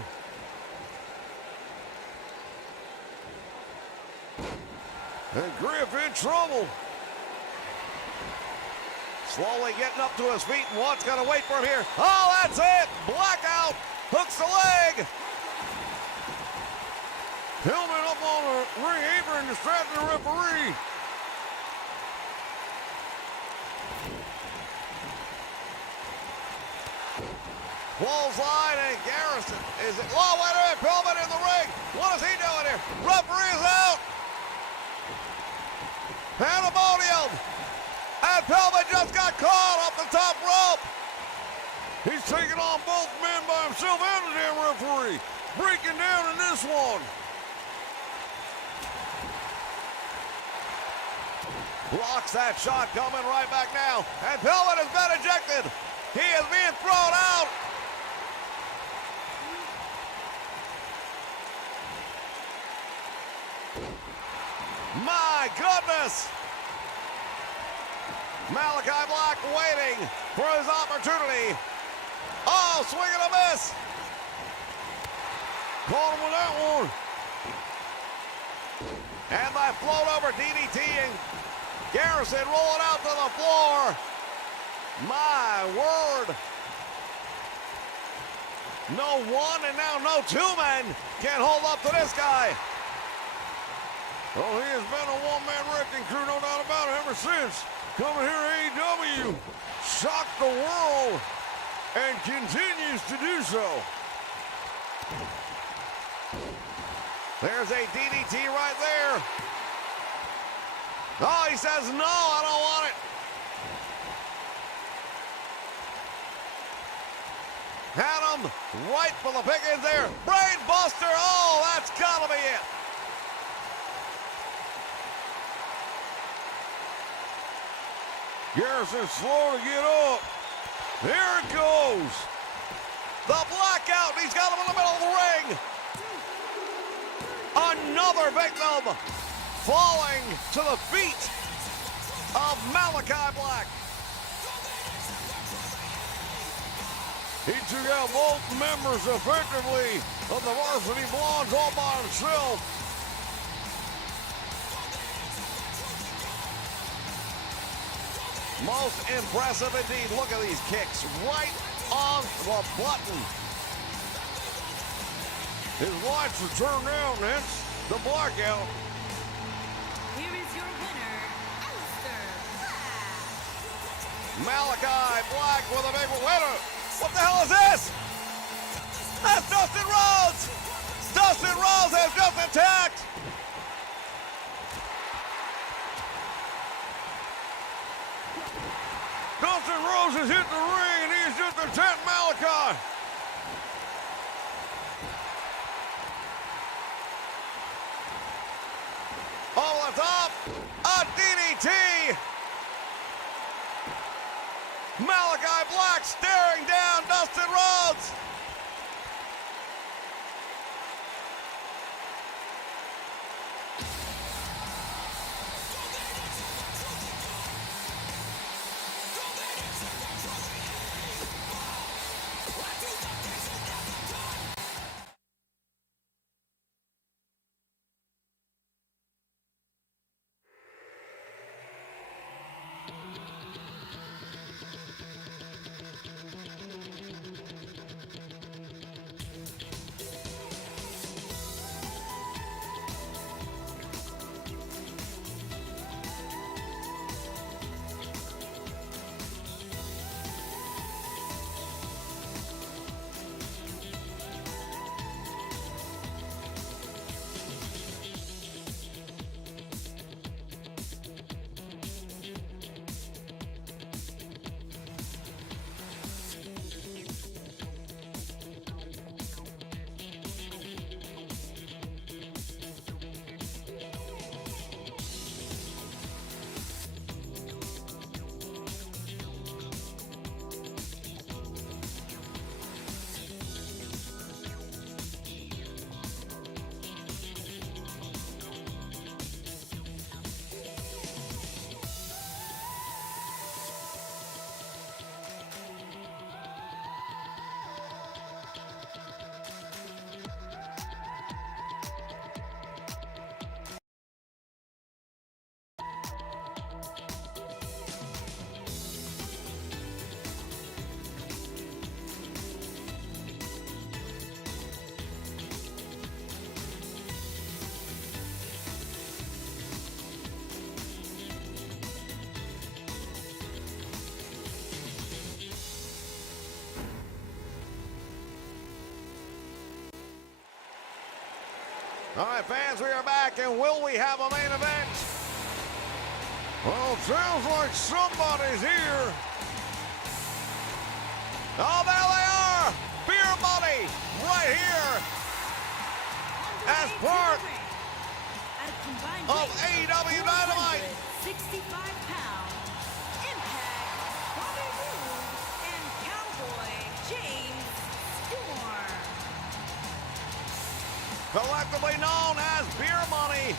And Griff in trouble. Slowly getting up to his feet, and what's going to wait for him here? Oh, that's it! Blackout! Hooks the leg! Pillman up on the ring apron, distracting the referee. Clothesline, and Garrison is it? Oh, wait a minute! Pillman in the ring! What is he doing here? Referee is out! Pandemonium! And Pillman just got caught off the top rope! He's taking on both men by himself and the damn referee. Breaking down in this one. Blocks that shot, coming right back now. And Pillman has been ejected. He is being thrown out. My goodness. Malachi Black waiting for his opportunity. Oh, swing and a miss. Caught him with that one. And by float over DDT, and Garrison rolling out to the floor. My word. No one and now no two men can hold up to this guy. Well, he has been a one-man wrecking crew, no doubt about it, ever since. Coming here to AEW, shocked the world, and continues to do so. There's a DDT right there. Oh, he says, no, I don't want it. Had him right for the pickings there. Brain buster. Oh, that's got to be it. Garrison slow to get up. There it goes. The blackout. He's got him in the middle of the ring. Another victim falling to the feet of Malachi Black. He took out both members effectively of the Varsity Blondes all by himself. Most impressive indeed. Look at these kicks right on the button. His lights are turned down, hence the blackout. Here is your winner, Aleister Black. Malachi Black with a big winner. What the hell is this? That's Dustin Rhodes. Dustin Rhodes has just attacked. Dustin Rhodes has hit the ring and he's just attacked Malachi. Over the top, a DDT. Malachi Black staring down Dustin Rhodes. All right, fans, we are back, and will we have a main event? Well, it sounds like somebody's here. Oh, there they are! Beer Money right here as part of AEW Dynamite. 65 pounds, Impact, Bobby Roode, and Cowboy James Storm. Collectively known as Beer Money,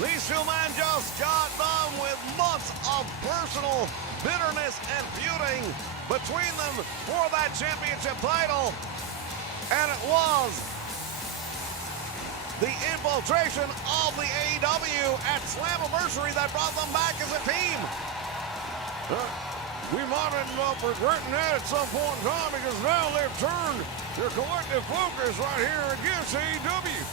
these two men just got done with months of personal bitterness and feuding between them for that championship title. And it was the infiltration of the AEW at Slammiversary that brought them back as a team. We might end up regretting that at some point in time because now they've turned their collective focus right here against AEW.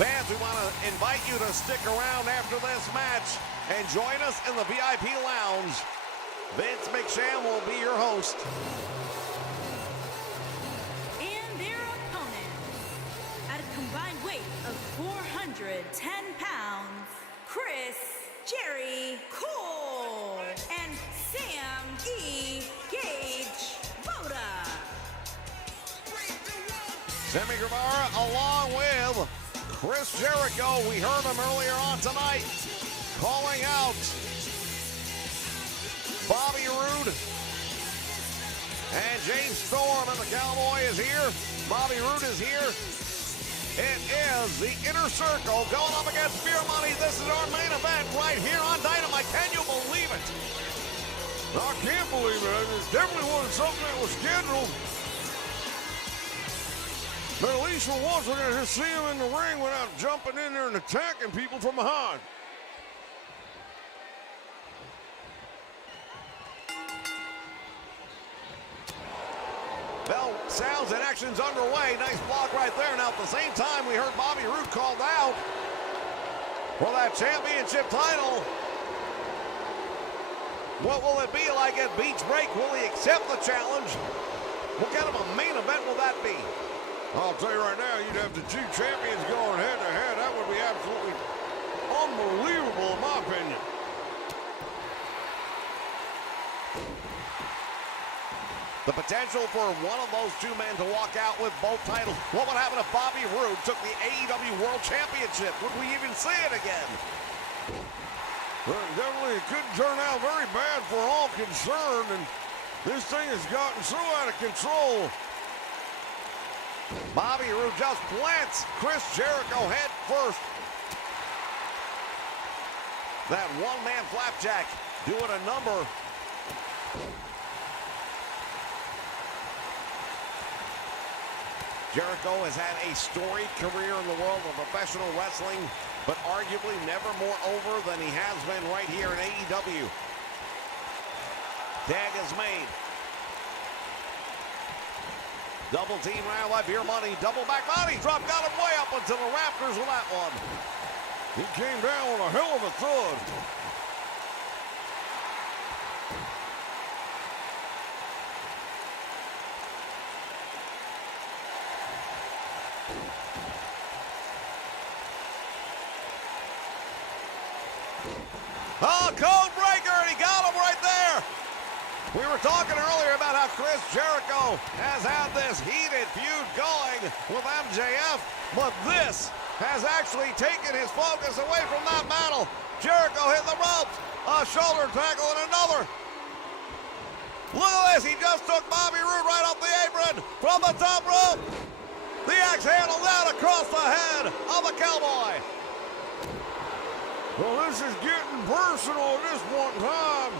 Fans, we want to invite you to stick around after this match and join us in the VIP lounge. Vince McMahon will be your host. And their opponent, at a combined weight of 410 pounds, Chris Jerry Cole and Sam E. Gage Boda. Sammy Guevara along with Chris Jericho. We heard him earlier on tonight calling out Bobby Roode. And James Storm and the Cowboy is here. Bobby Roode is here. It is the Inner Circle going up against Beer Money. This is our main event right here on Dynamite. Can you believe it? I can't believe it. It definitely wasn't something that was scheduled. But at least for once, we're going to just see him in the ring without jumping in there and attacking people from behind. Bell sounds and action's underway. Nice block right there. Now at the same time, we heard Bobby Roode called out for that championship title. What will it be like at Beach Break? Will he accept the challenge? What kind of a main event will that be? I'll tell you right now, you'd have the two champions going head-to-head. That would be absolutely unbelievable, in my opinion. The potential for one of those two men to walk out with both titles. What would happen if Bobby Roode took the AEW World Championship? Would we even see it again? Well, definitely, it could turn out very bad for all concerned, and this thing has gotten so out of control. Bobby Roode just plants Chris Jericho head first. That one-man flapjack doing a number. Jericho has had a storied career in the world of professional wrestling, but arguably never more over than he has been right here in AEW. Tag is made. Double team round left here, money. Double back body drop. Got him way up into the rafters with that one. He came down with a hell of a thud. Oh, code breaker, and he got him right there. We were talking earlier about how Chris Jericho has had this heated feud going with MJF, but this has actually taken his focus away from that battle. Jericho hit the ropes, a shoulder tackle and another. Look at this, he just took Bobby Roode right off the apron from the top rope. The axe handle down across the head of the Cowboy. Well, this is getting personal at this point in time.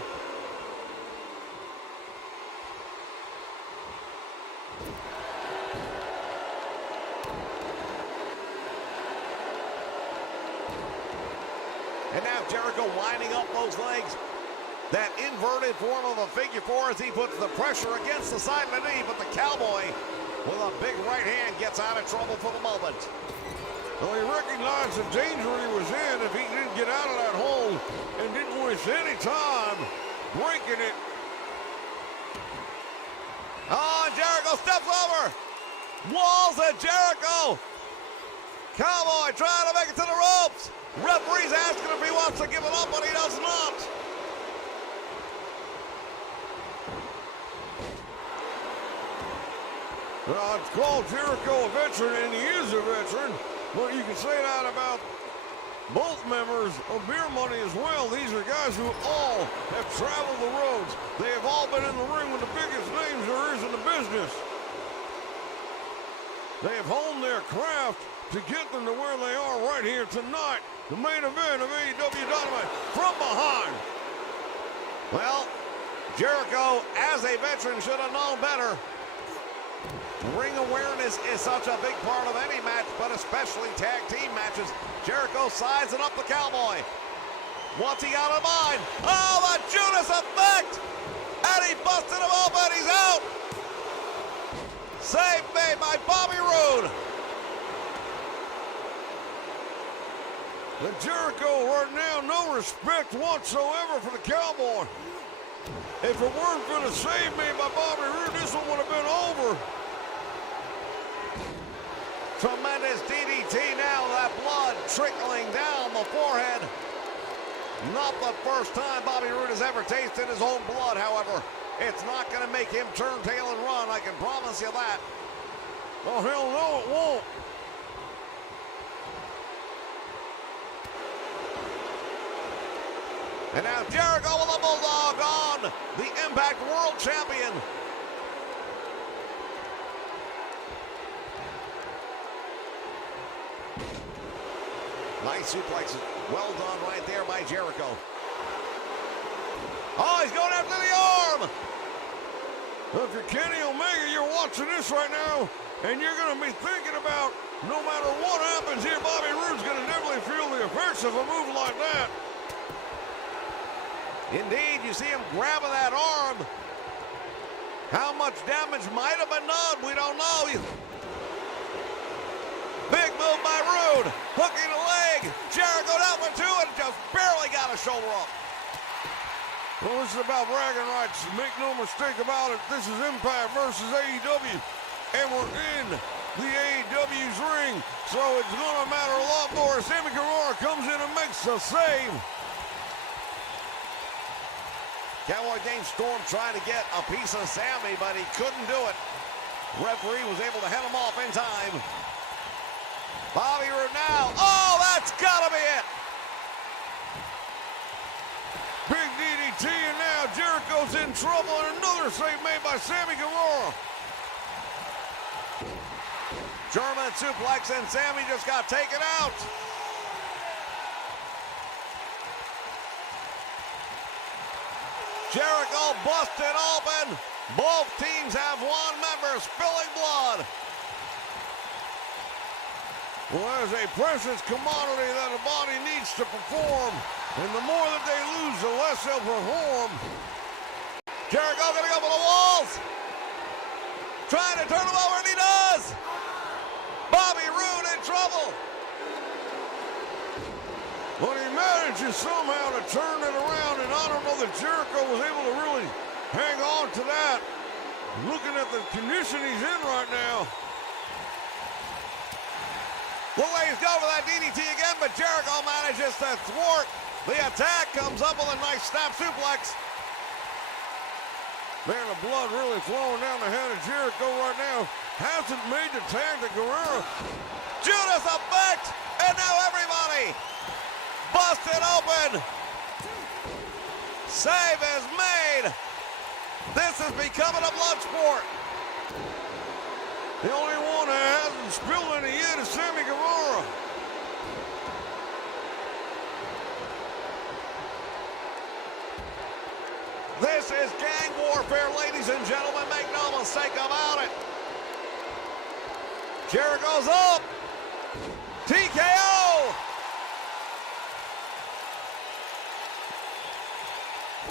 And now Jericho lining up those legs. That inverted form of a figure four as he puts the pressure against the side of the knee, but the Cowboy with a big right hand gets out of trouble for the moment. Well, he recognized the danger he was in if he didn't get out of that hole and didn't waste any time breaking it. Oh, and Jericho steps over. Walls at Jericho. Cowboy trying to make it to the ropes. Referee's asking if he wants to give it up, but he does not. Well, it's called Jericho a veteran, and he is a veteran. But you can say that about both members of Beer Money as well. These are guys who all have traveled the roads. They have all been in the ring with the biggest names there is in the business. They have honed their craft to get them to where they are right here tonight. The main event of AEW Dynamite from behind. Well, Jericho, as a veteran, should have known better. Ring awareness is such a big part of any match, but especially tag team matches. Jericho sizing up the Cowboy. What's he got in mind? Oh, the Judas effect! And he busted him open, he's out! Save made by Bobby Roode. The Jericho right now, no respect whatsoever for the Cowboy. If it weren't for the save made by Bobby Roode, this one would have been over. Tremendous DDT now, that blood trickling down the forehead. Not the first time Bobby Roode has ever tasted his own blood, however. It's not going to make him turn tail and run, I can promise you that. Oh, hell no, it won't. And now Jericho with a Bulldog on, the Impact World Champion. Nice suplexes. Well done right there by Jericho. Oh, he's going after the arm. Well, if you're Kenny Omega, you're watching this right now, and you're going to be thinking about, no matter what happens here, Bobby Roode's going to definitely feel the effects of a move like that. Indeed, you see him grabbing that arm. How much damage might have been done, we don't know. Big move by Roode, hooking the leg. Jericho down with two and just barely got a shoulder up. Well, this is about bragging rights. Make no mistake about it. This is Impact versus AEW. And we're in the AEW's ring. So it's going to matter a lot more. Sammy Guevara comes in and makes a save. Cowboy James Storm trying to get a piece of Sammy, but he couldn't do it. Referee was able to head him off in time. Bobby Roode now. Oh, that's got to be it. Big DDT, and now Jericho's in trouble, and another save made by Sammy Guevara. German suplex, and Sammy just got taken out. Jericho busted open. Both teams have one member spilling blood. Well, there's a precious commodity that a body needs to perform, and the more that they lose, the less they'll perform. Jericho gonna go for the walls. Trying to turn him over, and he does. Bobby Roode in trouble. But he manages somehow to turn it around, and I don't know that Jericho was able to really hang on to that. Looking at the condition he's in right now. Louise go for that DDT again, but Jericho manages to thwart the attack. Comes up with a nice snap suplex. Man, the blood really flowing down the head of Jericho right now. Hasn't made the tag to Guerrero. Judas effect, and now everybody busted open. Save is made. This is becoming a blood sport. The only one that hasn't spilled any yet is Sammy Guevara. This is gang warfare, ladies and gentlemen. Make no mistake about it. Jericho's up. TKO.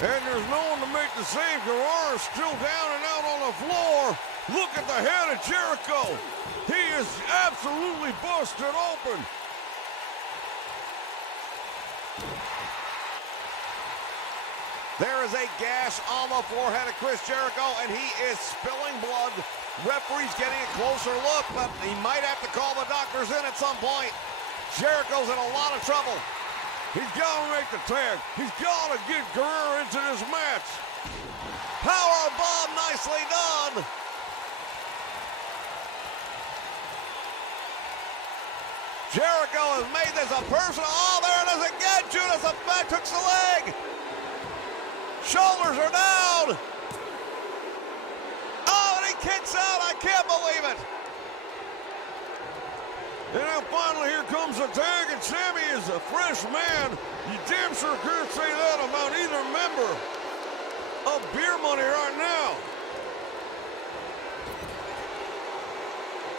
And there's no one to make the save. Guerrero's still down and out on the floor. Look at the head of Jericho. He is absolutely busted open. There is a gash on the forehead of Chris Jericho, and he is spilling blood. Referee's getting a closer look, but he might have to call the doctors in at some point. Jericho's in a lot of trouble. He's got to make the tag. He's got to get Guerrero into this match. Power bomb, nicely done. Jericho has made this a personal. Oh, there it is again. Judas effect hooks the leg. Shoulders are down. Oh, and he kicks out. I can't believe it. And then finally here comes the tag, and Sammy is a fresh man. You damn sure can't say that about either member of Beer Money right now.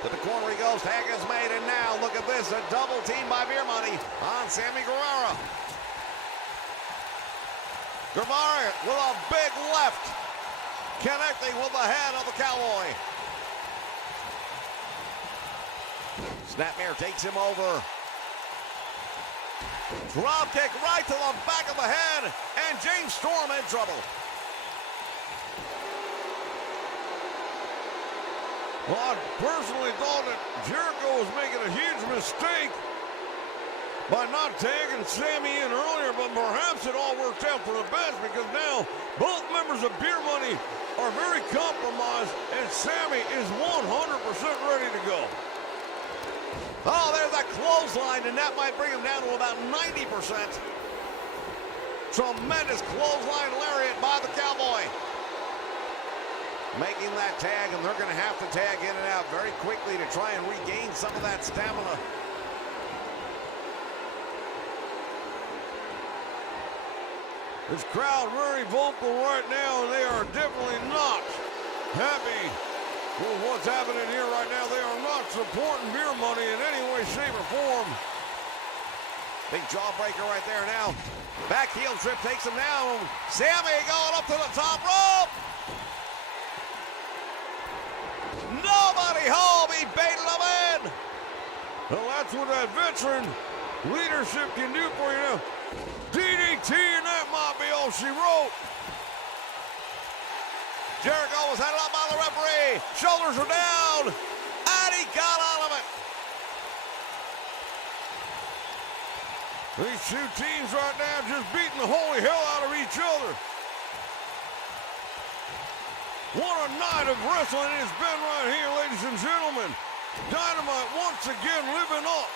To the corner he goes, tag is made, and now look at this, a double team by Beer Money on Sammy Guevara. Guevara with a big left, connecting with the head of the Cowboy. Snapmare takes him over. Drop kick right to the back of the head, and James Storm in trouble. Well, I personally thought that Jericho was making a huge mistake by not tagging Sammy in earlier, but perhaps it all worked out for the best because now both members of Beer Money are very compromised, and Sammy is 100% ready to go. Oh, there's a clothesline, and that might bring him down to about 90%. Tremendous clothesline lariat by the Cowboy. Making that tag, and they're going to have to tag in and out very quickly to try and regain some of that stamina. This crowd very vocal right now, and they are definitely not happy with what's happening here right now. They are not supporting Beer Money in any way, shape, or form. Big jawbreaker right there now. Back heel trip takes him down. Sammy going up to the top rope. Nobody home. He baited him in. Well, that's what that veteran leadership can do for you now. DDT, and that might be all all she wrote. Jericho was headed up by the referee. Shoulders are down, and he got out of it. These two teams right now just beating the holy hell out of each other. What a night of wrestling it's been right here, ladies and gentlemen. Dynamite once again living up.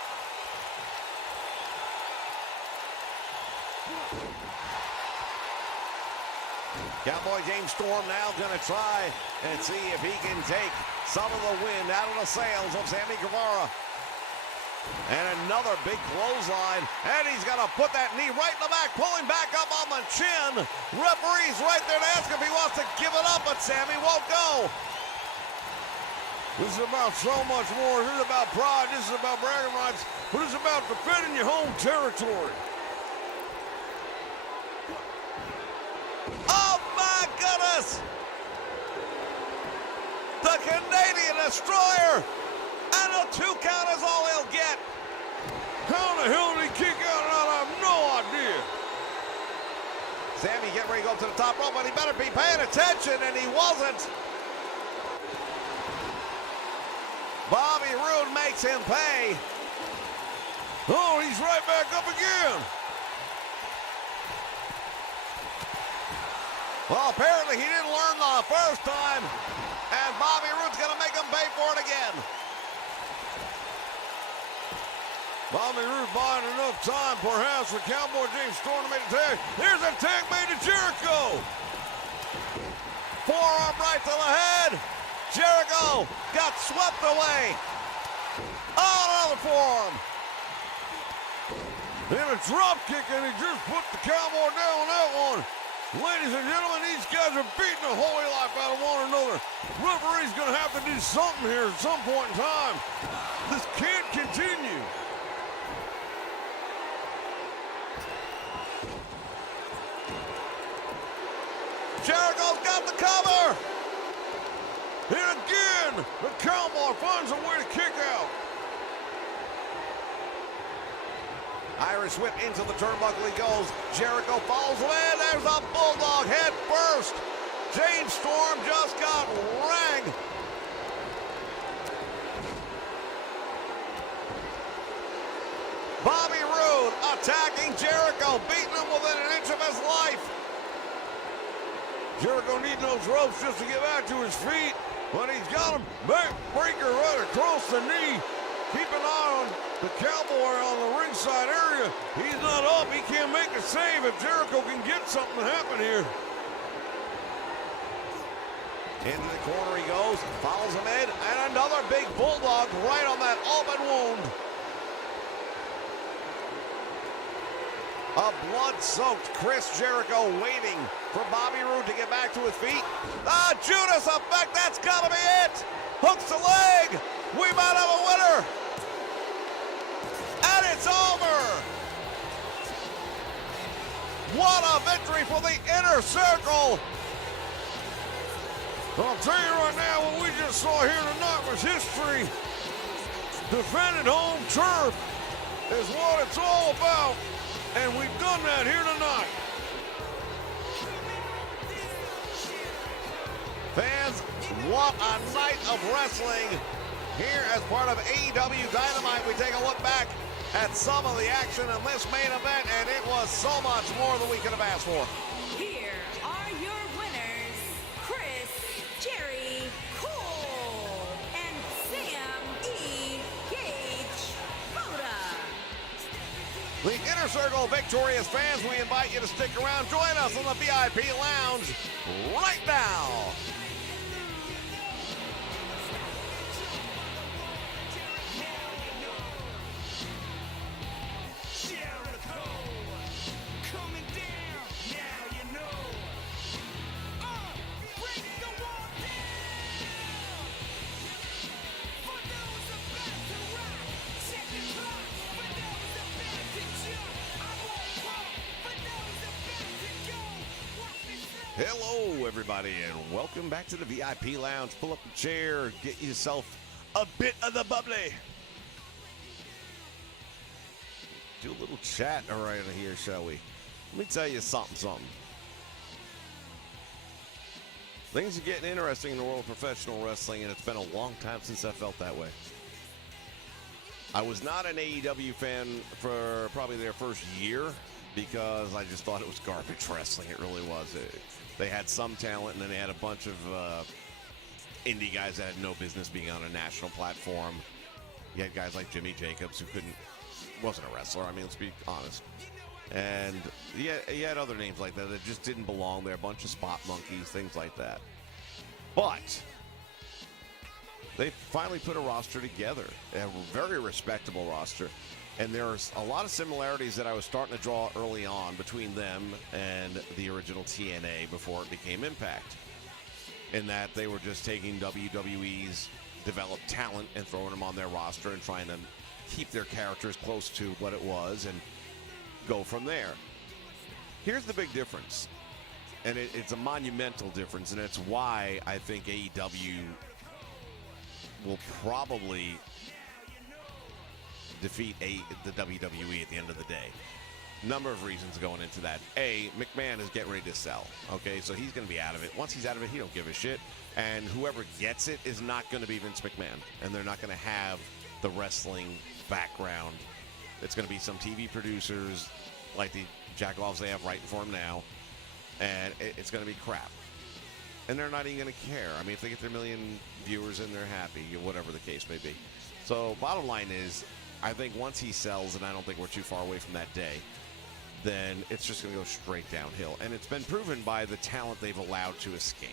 Cowboy James Storm now going to try and see if he can take some of the wind out of the sails of Sammy Guevara. And another big clothesline, and he's going to put that knee right in the back, pulling back up on the chin. Referee's right there to ask if he wants to give it up, but Sammy won't go. This is about so much more. This is about pride. This is about bragging rights. But it's about defending your home territory. Oh my goodness! The Canadian Destroyer, and a 2 count is all he'll get. How the hell did he kick out? I have no idea. Sammy getting ready to go to the top rope, but he better be paying attention, and he wasn't. Bobby Roode makes him pay. Oh, he's right back up again. Well, apparently he didn't learn the first time, and Bobby Roode's going to make him pay for it again. Bobby Roode buying enough time, perhaps, for Cowboy James Storm to make the tag. Here's a tag made to Jericho. Forearm right to the head. Jericho got swept away. Oh, another forearm. And a drop kick, and he just put the Cowboy down on that one. Ladies and gentlemen, these guys are beating the holy life out of one another. Referee's going to have to do something here at some point in time. This can't continue. Jericho's got the cover. And again, the Cowboy finds a way to kick out. Irish whip into the turnbuckle he goes. Jericho falls away. There's a bulldog head first. James Storm just got rang. Bobby Roode attacking Jericho, beating him within an inch of his life. Jericho needing those ropes just to get back to his feet, but he's got him back breaker right across the knee. Keep an eye on the Cowboy on the ringside area. He's not up. He can't make a save if Jericho can get something to happen here. Into the corner he goes, follows him in, and another big bulldog right on that open wound. A blood-soaked Chris Jericho waiting for Bobby Roode to get back to his feet. Ah, Judas effect, that's gotta be it. Hooks the leg. We might have a winner. And it's over. What a victory for the Inner Circle. I'll tell you right now, what we just saw here tonight was history. Defended home turf is what it's all about. And we've done that here tonight. Fans, what a night of wrestling here as part of AEW Dynamite. We take a look back at some of the action in this main event, and it was so much more than we could have asked for. Here are your winners, Chris Jerry Cole and Sam E. Gage Boda. The Inner Circle victorious fans, we invite you to stick around. Join us in the VIP lounge right now. Hello, everybody, and welcome back to the VIP Lounge. Pull up a chair, get yourself a bit of the bubbly. Do a little chat around here, shall we? Let me tell you something. Things are getting interesting in the world of professional wrestling, and it's been a long time since I felt that way. I was not an AEW fan for probably their first year because I just thought it was garbage wrestling. It really was. They had some talent, and then they had a bunch of indie guys that had no business being on a national platform. You had guys like Jimmy Jacobs who wasn't a wrestler. I mean, let's be honest. And you had other names like that just didn't belong there. A bunch of spot monkeys, things like that. But they finally put a roster together, a very respectable roster. And there's a lot of similarities that I was starting to draw early on between them and the original TNA before it became Impact. In that they were just taking WWE's developed talent and throwing them on their roster and trying to keep their characters close to what it was and go from there. Here's the big difference, and it's a monumental difference, and it's why I think AEW will probably defeat the WWE at the end of the day. Number of reasons going into that. A, McMahon is getting ready to sell. Okay, so he's going to be out of it. Once he's out of it, he don't give a shit. And whoever gets it is not going to be Vince McMahon. And they're not going to have the wrestling background. It's going to be some TV producers like the jackoffs they have writing for him now. And it's going to be crap. And they're not even going to care. I mean, if they get their million viewers in, they're happy, whatever the case may be. So bottom line is, I think once he sells, and I don't think we're too far away from that day, then it's just going to go straight downhill. And it's been proven by the talent they've allowed to escape.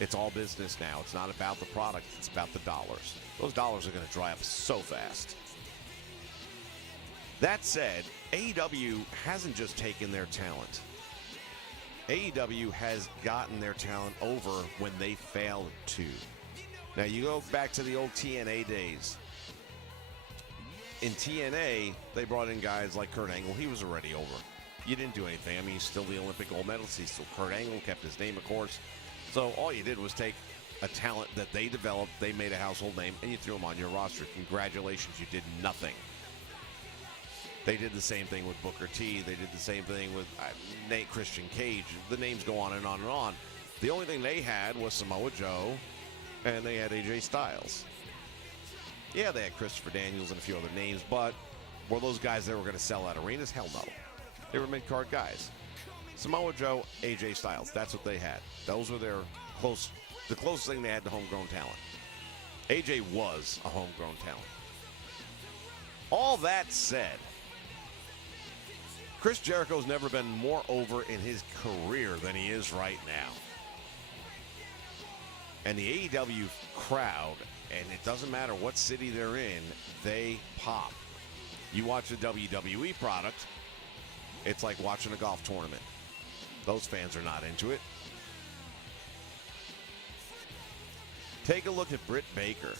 It's all business now. It's not about the product. It's about the dollars. Those dollars are going to dry up so fast. That said, AEW hasn't just taken their talent. AEW has gotten their talent over when they failed to. Now, you go back to the old TNA days. In TNA, they brought in guys like Kurt Angle. He was already over. You didn't do anything. I mean, he's still the Olympic gold medalist. He's still Kurt Angle, kept his name, of course. So all you did was take a talent that they developed, they made a household name, and you threw him on your roster. Congratulations, you did nothing. They did the same thing with Booker T. They did the same thing with Nate Christian Cage. The names go on and on and on. The only thing they had was Samoa Joe, and they had AJ Styles. Yeah, they had Christopher Daniels and a few other names, but were those guys that were going to sell out arenas? Hell no. They were mid-card guys. Samoa Joe, AJ Styles. That's what they had. Those were the closest thing they had to homegrown talent. AJ was a homegrown talent. All that said, Chris Jericho's never been more over in his career than he is right now. And the AEW crowd, and it doesn't matter what city they're in, they pop. You watch the WWE product, it's like watching a golf tournament. Those fans are not into it. Take a look at Britt Baker.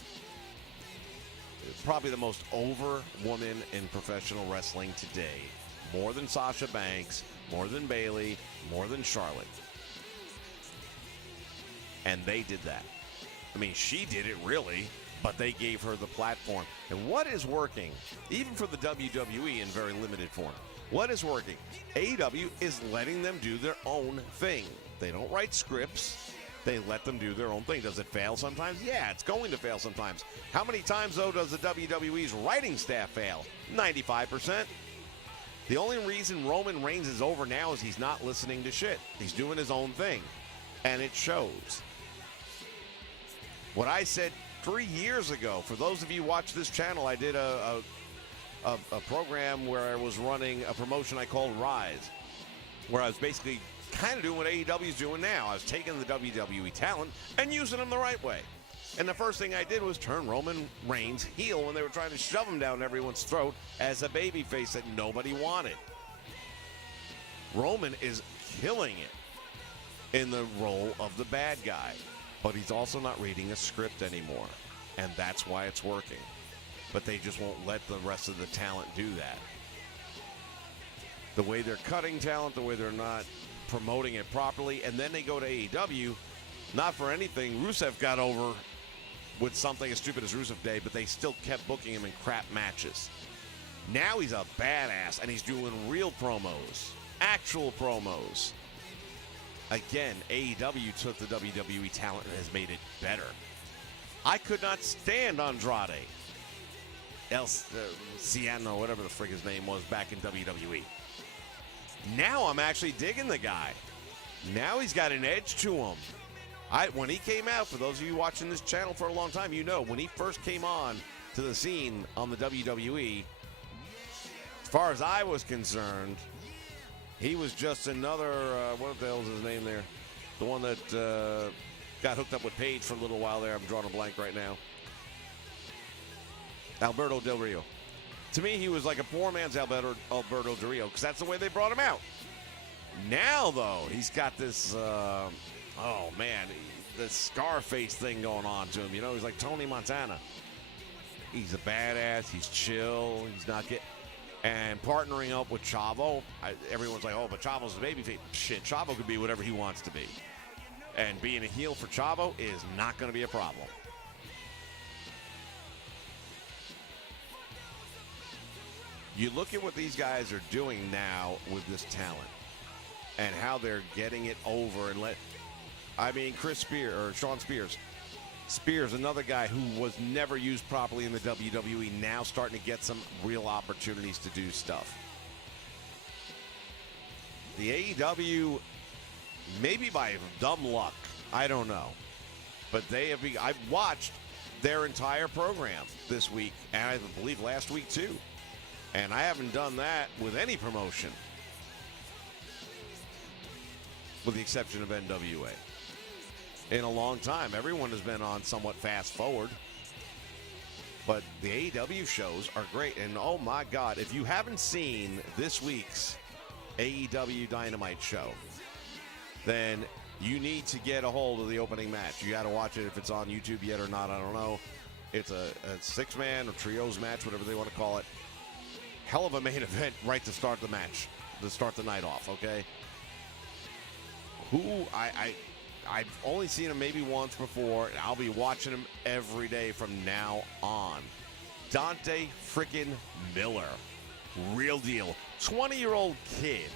Probably the most over woman in professional wrestling today. More than Sasha Banks, more than Bayley, more than Charlotte. And they did that. I mean, she did it really, but they gave her the platform. And what is working, even for the WWE in very limited form, what is working? AEW is letting them do their own thing. They don't write scripts. They let them do their own thing. Does it fail sometimes? Yeah, it's going to fail sometimes. How many times, though, does the WWE's writing staff fail? 95%. The only reason Roman Reigns is over now is he's not listening to shit. He's doing his own thing. And it shows. What I said 3 years ago, for those of you who watch this channel, I did a program where I was running a promotion I called Rise, where I was basically kind of doing what AEW is doing now. I was taking the WWE talent and using them the right way. And the first thing I did was turn Roman Reigns heel when they were trying to shove him down everyone's throat as a babyface that nobody wanted. Roman is killing it in the role of the bad guy, but he's also not reading a script anymore, and that's why it's working. But they just won't let the rest of the talent do that. The way they're cutting talent, the way they're not promoting it properly, and then they go to AEW, not for anything, Rusev got over with something as stupid as Rusev Day, but they still kept booking him in crap matches. Now he's a badass, and he's doing real promos, actual promos. Again, AEW took the WWE talent and has made it better. I could not stand Andrade. Ciano, whatever the frick his name was back in WWE. Now I'm actually digging the guy. Now he's got an edge to him. When he came out, for those of you watching this channel for a long time, you know, when he first came on to the scene on the WWE, as far as I was concerned, he was just another, what the hell is his name there? The one that got hooked up with Paige for a little while there. I'm drawing a blank right now. Alberto Del Rio. To me, he was like a poor man's Alberto Del Rio, because that's the way they brought him out. Now, though, he's got this, oh man, this Scarface thing going on to him. You know, he's like Tony Montana. He's a badass. He's chill. He's not getting... And partnering up with Chavo, everyone's like, oh, but Chavo's a babyface. Shit, Chavo could be whatever he wants to be. And being a heel for Chavo is not going to be a problem. You look at what these guys are doing now with this talent and how they're getting it over and Sean Spears. Spears, another guy who was never used properly in the WWE, now starting to get some real opportunities to do stuff. The AEW, maybe by dumb luck, I don't know, but I've watched their entire program this week, and I believe last week too, and I haven't done that with any promotion, with the exception of NWA. In a long time. Everyone has been on somewhat fast forward. But the AEW shows are great. And oh my God, if you haven't seen this week's AEW Dynamite show, then you need to get a hold of the opening match. You got to watch it if it's on YouTube yet or not. I don't know. It's a six-man or trios match, whatever they want to call it. Hell of a main event right to start the match, to start the night off, okay? I've only seen him maybe once before, and I'll be watching him every day from now on. Dante frickin' Miller. Real deal. 20-year-old kid.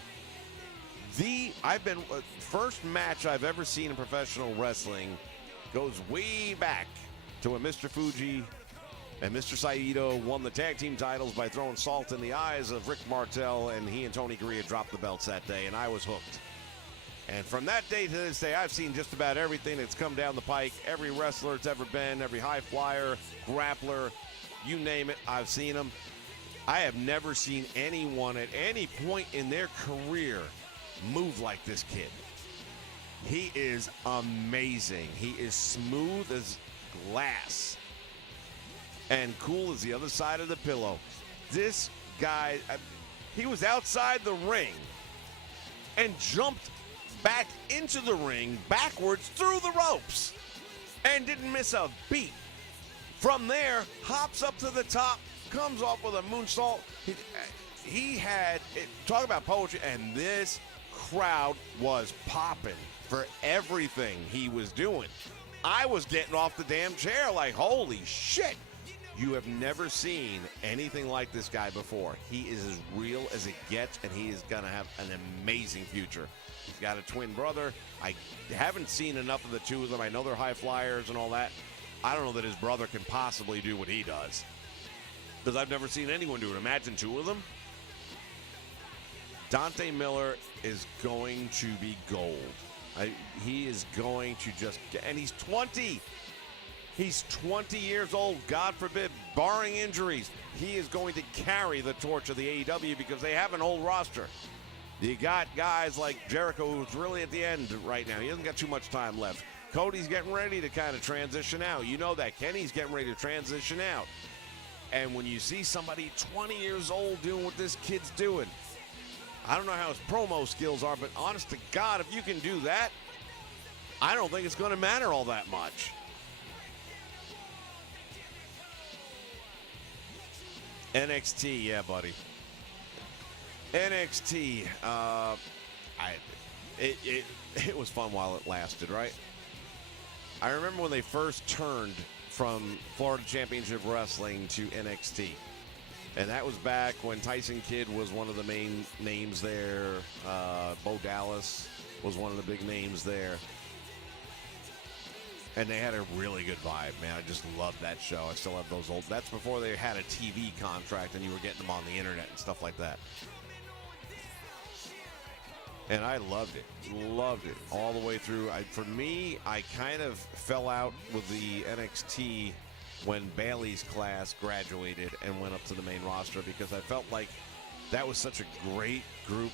First match I've ever seen in professional wrestling goes way back to when Mr. Fuji and Mr. Saito won the tag team titles by throwing salt in the eyes of Rick Martel, and he and Tony Gurria dropped the belts that day, and I was hooked. And from that day to this day, I've seen just about everything that's come down the pike. Every wrestler it's ever been, every high flyer, grappler, you name it, I've seen them. I have never seen anyone at any point in their career move like this kid. He is amazing. He is smooth as glass and cool as the other side of the pillow. This guy, he was outside the ring and jumped back into the ring backwards through the ropes and didn't miss a beat. From there, hops up to the top, comes off with a moonsault. He had, talk about poetry, and this crowd was popping for everything he was doing. I was getting off the damn chair like, holy shit. You have never seen anything like this guy before. He is as real as it gets, and he is going to have an amazing future. He's got a twin brother. I haven't seen enough of the two of them. I know they're high flyers and all that. I don't know that his brother can possibly do what he does, because I've never seen anyone do it. Imagine two of them. Dante Miller is going to be gold. He is going to just get, and he's 20. He's 20 years old, God forbid, barring injuries. He is going to carry the torch of the AEW because they have an old roster. You got guys like Jericho, who's really at the end right now. He hasn't got too much time left. Cody's getting ready to kind of transition out. You know that. Kenny's getting ready to transition out. And when you see somebody 20 years old doing what this kid's doing, I don't know how his promo skills are, but honest to God, if you can do that, I don't think it's going to matter all that much. NXT, yeah, buddy. NXT, it was fun while it lasted, right? I remember when they first turned from Florida Championship Wrestling to NXT. And that was back when Tyson Kidd was one of the main names there. Bo Dallas. was one of the big names there. And they had a really good vibe, man. I just loved that show. I still have those old... That's before they had a TV contract and you were getting them on the internet and stuff like that. And I loved it. Loved it all the way through. For me, I kind of fell out with the NXT when Bayley's class graduated and went up to the main roster because I felt like that was such a great group,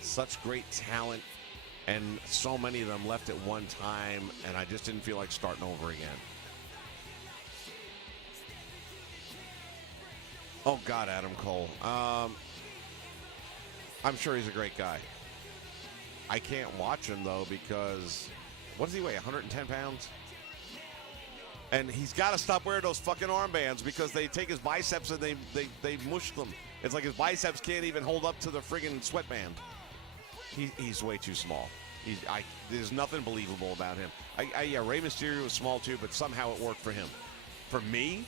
such great talent, and so many of them left at one time, and I just didn't feel like starting over again. Oh, God, Adam Cole. I'm sure he's a great guy. I can't watch him, though, because what does he weigh, 110 pounds? And he's got to stop wearing those fucking armbands because they take his biceps and they mush them. It's like his biceps can't even hold up to the friggin' sweatband. He's way too small. There's nothing believable about him. Yeah, Rey Mysterio was small too, but somehow it worked for him. For me,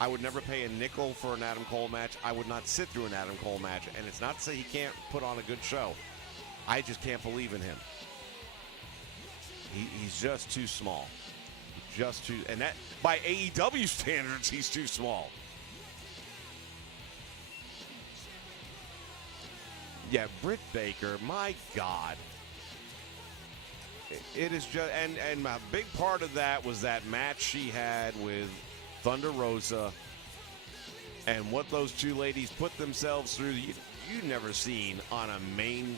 I would never pay a nickel for an Adam Cole match. I would not sit through an Adam Cole match. And it's not to say he can't put on a good show. I just can't believe in him. He's just too small. Just too, and that by AEW standards, he's too small. Yeah, Britt Baker, my God. It is just, and a big part of that was that match she had with Thunder Rosa and what those two ladies put themselves through. You've never seen on a main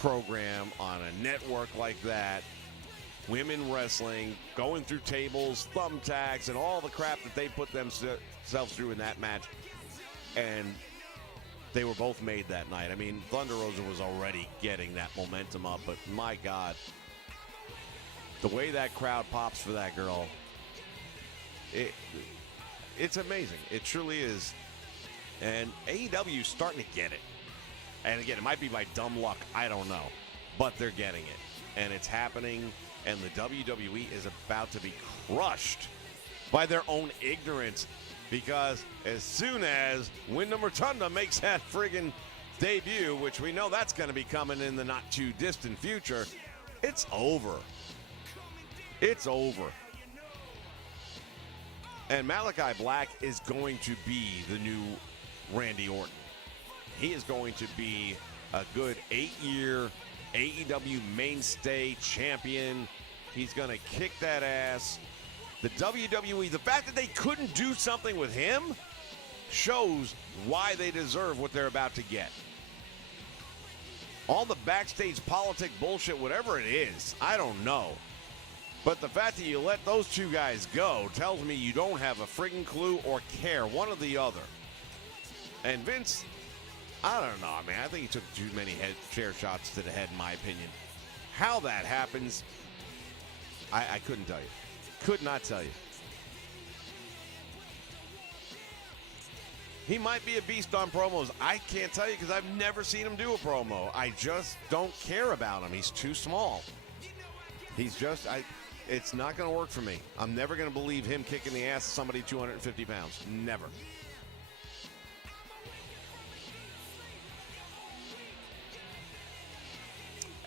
program, on a network like that, women wrestling, going through tables, thumbtacks, and all the crap that they put themselves through in that match. And they were both made that night. I mean, Thunder Rosa was already getting that momentum up, but my God, the way that crowd pops for that girl, it's amazing. It truly is. And AEW is starting to get it. And again, it might be by dumb luck. I don't know. But they're getting it. And it's happening. And the WWE is about to be crushed by their own ignorance. Because as soon as Wyndham Rotunda makes that friggin' debut, which we know that's going to be coming in the not too distant future, it's over. It's over. And Malachi Black is going to be the new Randy Orton. He is going to be a good 8-year AEW mainstay champion. He's going to kick that ass. The WWE, the fact that they couldn't do something with him shows why they deserve what they're about to get. All the backstage politic bullshit, whatever it is, I don't know. But the fact that you let those two guys go tells me you don't have a friggin' clue or care, one or the other. And Vince, I don't know, man. I think he took too many chair shots to the head, in my opinion. How that happens, I couldn't tell you. Could not tell you. He might be a beast on promos. I can't tell you because I've never seen him do a promo. I just don't care about him. He's too small. He's just, it's not going to work for me. I'm never going to believe him kicking the ass of somebody 250 pounds. Never.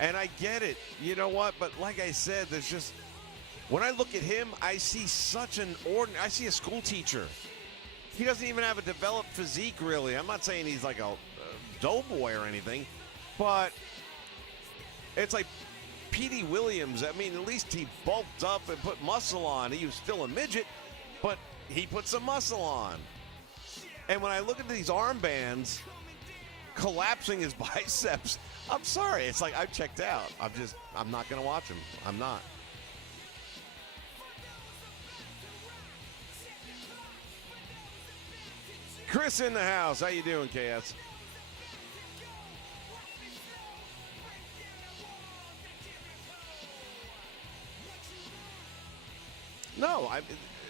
And I get it. You know what? But like I said, there's just, when I look at him, I see such an I see a school teacher. He doesn't even have a developed physique, really. I'm not saying he's like a doughboy or anything, but it's like Petey Williams. I mean, at least he bulked up and put muscle on. He was still a midget, but he put some muscle on. And when I look at these armbands collapsing his biceps, I'm sorry. It's like I've checked out. I'm not going to watch him. I'm not. Chris in the house. How you doing, KS? No,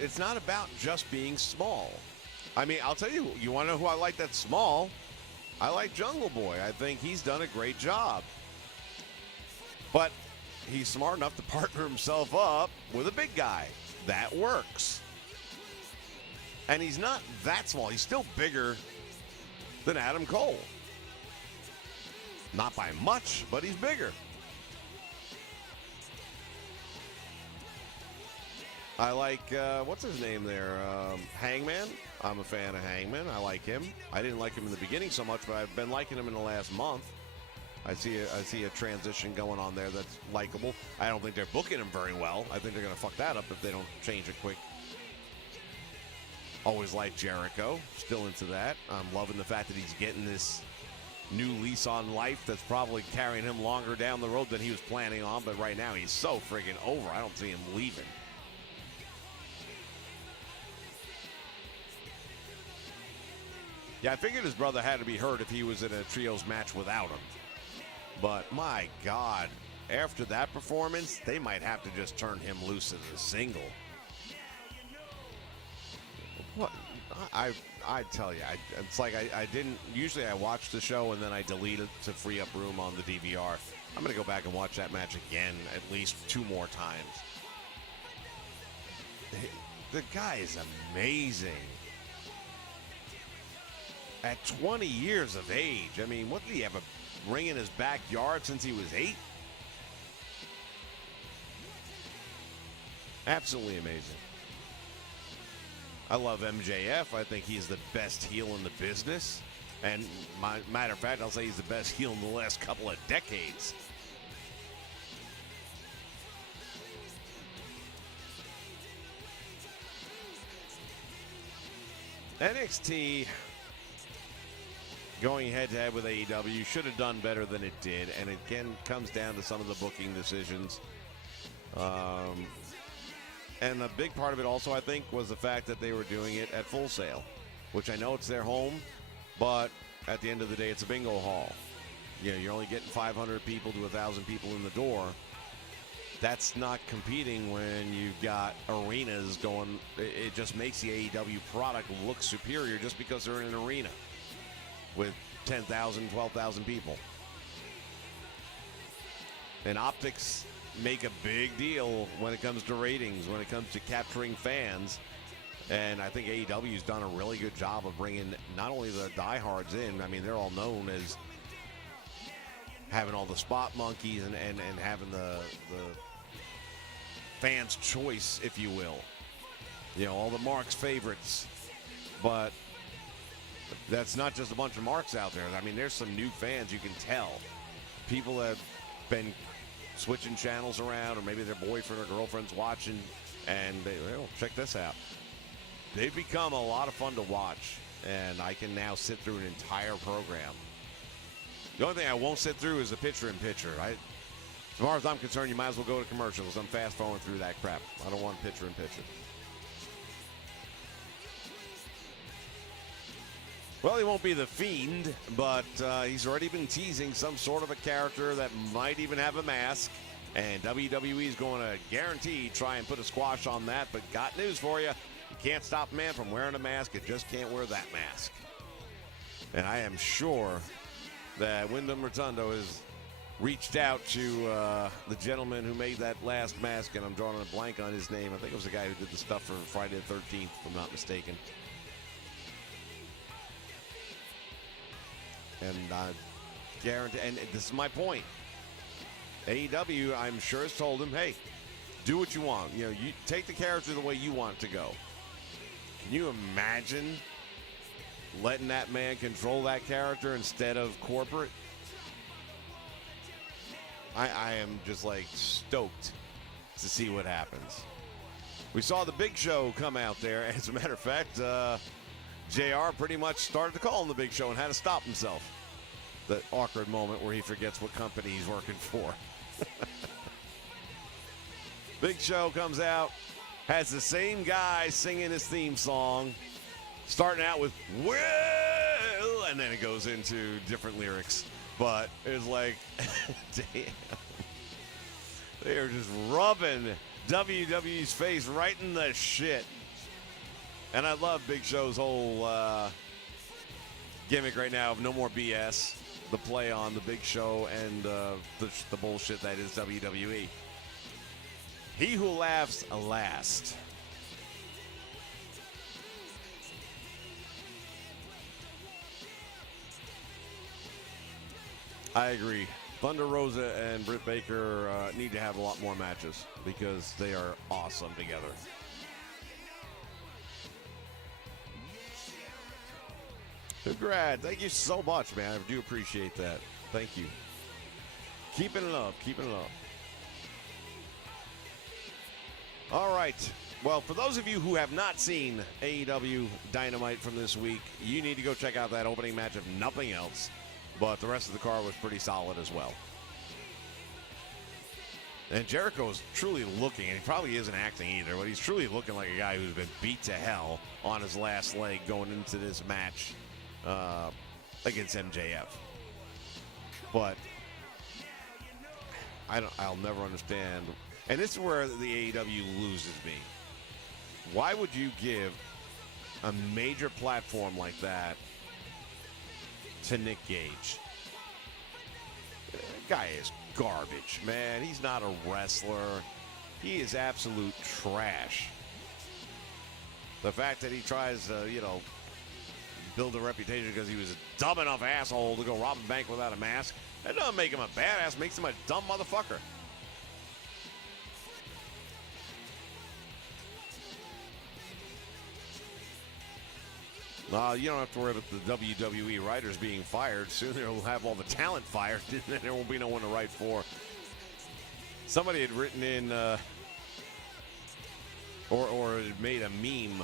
it's not about just being small. I mean, I'll tell you, you want to know who I like that's small? I like Jungle Boy. I think he's done a great job. But he's smart enough to partner himself up with a big guy. That works. And he's not that small. He's still bigger than Adam Cole. Not by much, but he's bigger. I like, what's his name there? Hangman. I'm a fan of Hangman. I like him. I didn't like him in the beginning so much, but I've been liking him in the last month. I see a transition going on there that's likable. I don't think they're booking him very well. I think they're going to fuck that up if they don't change it quick. Always like Jericho. Still into that. I'm loving the fact that he's getting this new lease on life that's probably carrying him longer down the road than he was planning on. But right now he's so friggin' over. I don't see him leaving. Yeah, I figured his brother had to be hurt if he was in a trios match without him. But my God, after that performance, they might have to just turn him loose as a single. What? I tell you, it's like I didn't. Usually I watch the show and then I delete it to free up room on the DVR. I'm going to go back and watch that match again at least 2 more times. The guy is amazing. At 20 years of age, I mean, what did he have, a ring in his backyard since he was 8? Absolutely amazing. I love MJF. I think he's the best heel in the business. And matter of fact, I'll say he's the best heel in the last couple of decades. NXT going head-to-head with AEW should have done better than it did. And it again comes down to some of the booking decisions. And a big part of it also, I think, was the fact that they were doing it at Full Sail, which I know it's their home, but at the end of the day, it's a bingo hall. You know, you're only getting 500 people to 1,000 people in the door. That's not competing when you've got arenas going. It just makes the AEW product look superior just because they're in an arena with 10,000, 12,000 people. And optics make a big deal when it comes to ratings, when it comes to capturing fans. And I think AEW's done a really good job of bringing not only the diehards in, I mean, they're all known as having all the spot monkeys and having the fans' choice, if you will. You know, all the Mark's favorites. But that's not just a bunch of Marks out there. I mean, there's some new fans, you can tell. People have been switching channels around, or maybe their boyfriend or girlfriend's watching, and they, well, check this out. They've become a lot of fun to watch, and I can now sit through an entire program. The only thing I won't sit through is a picture-in-picture. As far as I'm concerned, you might as well go to commercials. I'm fast-forwarding through that crap. I don't want picture-in-picture. Well, he won't be the Fiend, but he's already been teasing some sort of a character that might even have a mask. And WWE is going to guarantee try and put a squash on that. But got news for you. You can't stop a man from wearing a mask. You just can't wear that mask. And I am sure that Wyndham Rotundo has reached out to the gentleman who made that last mask. And I'm drawing a blank on his name. I think it was the guy who did the stuff for Friday the 13th, if I'm not mistaken. And I guarantee, and this is my point. AEW, I'm sure, has told him, hey, do what you want. You know, you take the character the way you want it to go. Can you imagine letting that man control that character instead of corporate? I am just like stoked to see what happens. We saw the Big Show come out there. As a matter of fact, JR pretty much started to call him the Big Show and had to stop himself. That awkward moment where he forgets what company he's working for. Big Show comes out, has the same guy singing his theme song, starting out with, well, and then it goes into different lyrics. But it's like, damn. They are just rubbing WWE's face right in the shit. And I love Big Show's whole gimmick right now of no more BS. The play on the Big Show and the bullshit that is WWE. He who laughs last. I agree. Thunder Rosa and Britt Baker need to have a lot more matches because they are awesome together. Congrats. Thank you so much, man. I do appreciate that. Thank you. Keeping it up. Keeping it up. All right. Well, for those of you who have not seen AEW Dynamite from this week, you need to go check out that opening match if nothing else. But the rest of the card was pretty solid as well. And Jericho is truly looking, and he probably isn't acting either, but he's truly looking like a guy who's been beat to hell on his last leg going into this match against MJF. But I'll never understand. And this is where the AEW loses me. Why would you give a major platform like that to Nick Gage? The guy is garbage, man. He's not a wrestler. He is absolute trash. The fact that he tries to, build a reputation because he was a dumb enough asshole to go rob a bank without a mask, that doesn't make him a badass, makes him a dumb motherfucker. You don't have to worry about the WWE writers being fired. Soon they'll have all the talent fired, and then there won't be no one to write for. Somebody had written in, or had made a meme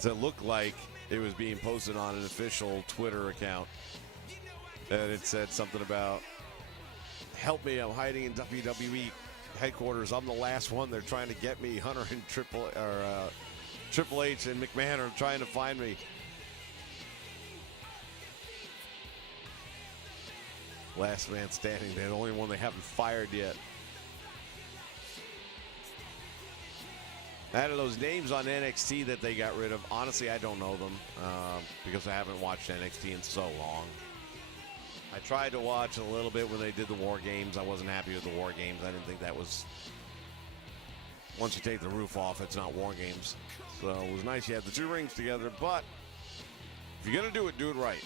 to look like it was being posted on an official Twitter account. And it said something about, "Help me, I'm hiding in WWE headquarters. I'm the last one. They're trying to get me. Hunter and Triple H and McMahon are trying to find me." Last man standing. They're the only one they haven't fired yet. Out of those names on NXT that they got rid of, honestly, I don't know them because I haven't watched NXT in so long. I tried to watch a little bit when they did the War Games. I wasn't happy with the War Games. I didn't think that was... Once you take the roof off, it's not War Games. So it was nice you had the two rings together, but if you're going to do it right.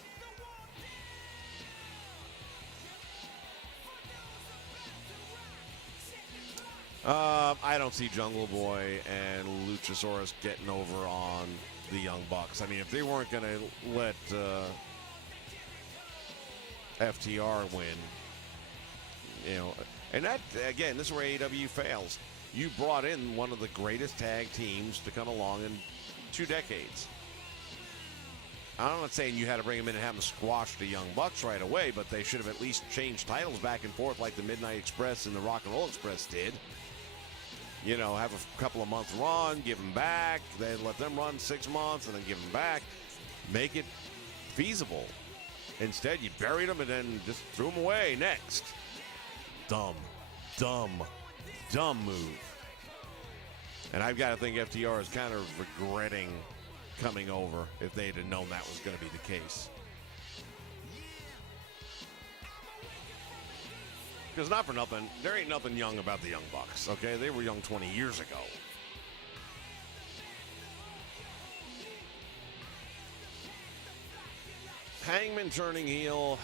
I don't see Jungle Boy and Luchasaurus getting over on the Young Bucks. I mean, if they weren't going to let FTR win, and that, again, this is where AEW fails. You brought in one of the greatest tag teams to come along in 2 decades. I'm not saying you had to bring them in and have them squash the Young Bucks right away, but they should have at least changed titles back and forth like the Midnight Express and the Rock and Roll Express did. Have a couple of months run, give them back, then let them run 6 months, and then give them back. Make it feasible. Instead, you buried them and then just threw them away. Next. Dumb move. And I've got to think FTR is kind of regretting coming over if they'd have known that was going to be the case. Because not for nothing, there ain't nothing young about the Young Bucks, okay? They were young 20 years ago. Hangman turning heel,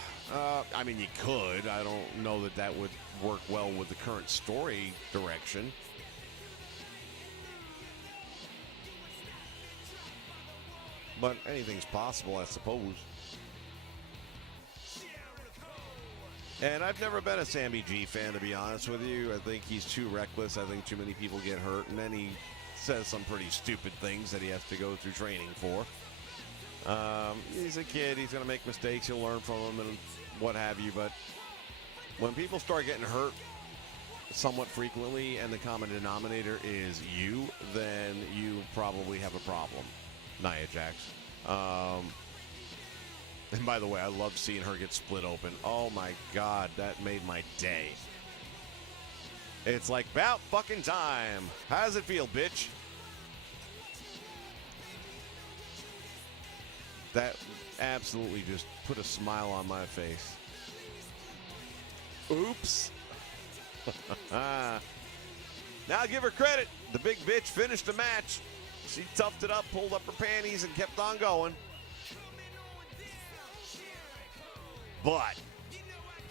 I mean, you could. I don't know that that would work well with the current story direction. But anything's possible, I suppose. And I've never been a Sammy G fan, to be honest with you. I think he's too reckless. I think too many people get hurt. And then he says some pretty stupid things that he has to go through training for. He's a kid. He's going to make mistakes. He'll learn from them and what have you. But when people start getting hurt somewhat frequently and the common denominator is you, then you probably have a problem. Nia Jax. And by the way, I love seeing her get split open. Oh my God, that made my day. It's like, about fucking time. How does it feel, bitch? That absolutely just put a smile on my face. Oops. Now give her credit. The big bitch finished the match. She toughed it up, pulled up her panties, and kept on going. But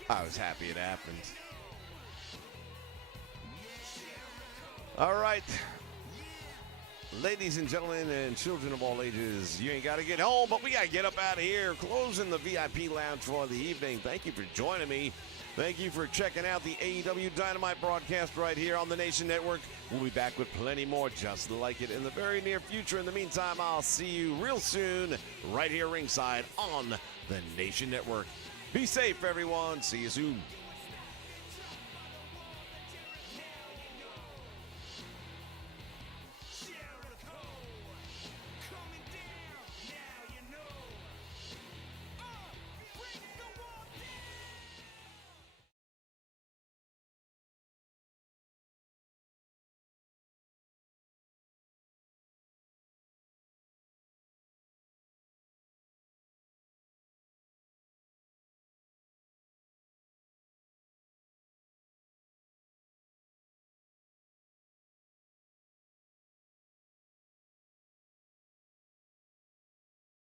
I was happy it happened. All right. Ladies and gentlemen and children of all ages, you ain't got to get home, but we got to get up out of here. Closing the VIP lounge for the evening. Thank you for joining me. Thank you for checking out the AEW Dynamite broadcast right here on the Nation Network. We'll be back with plenty more just like it in the very near future. In the meantime, I'll see you real soon right here ringside on the Nation Network. Be safe, everyone. See you soon.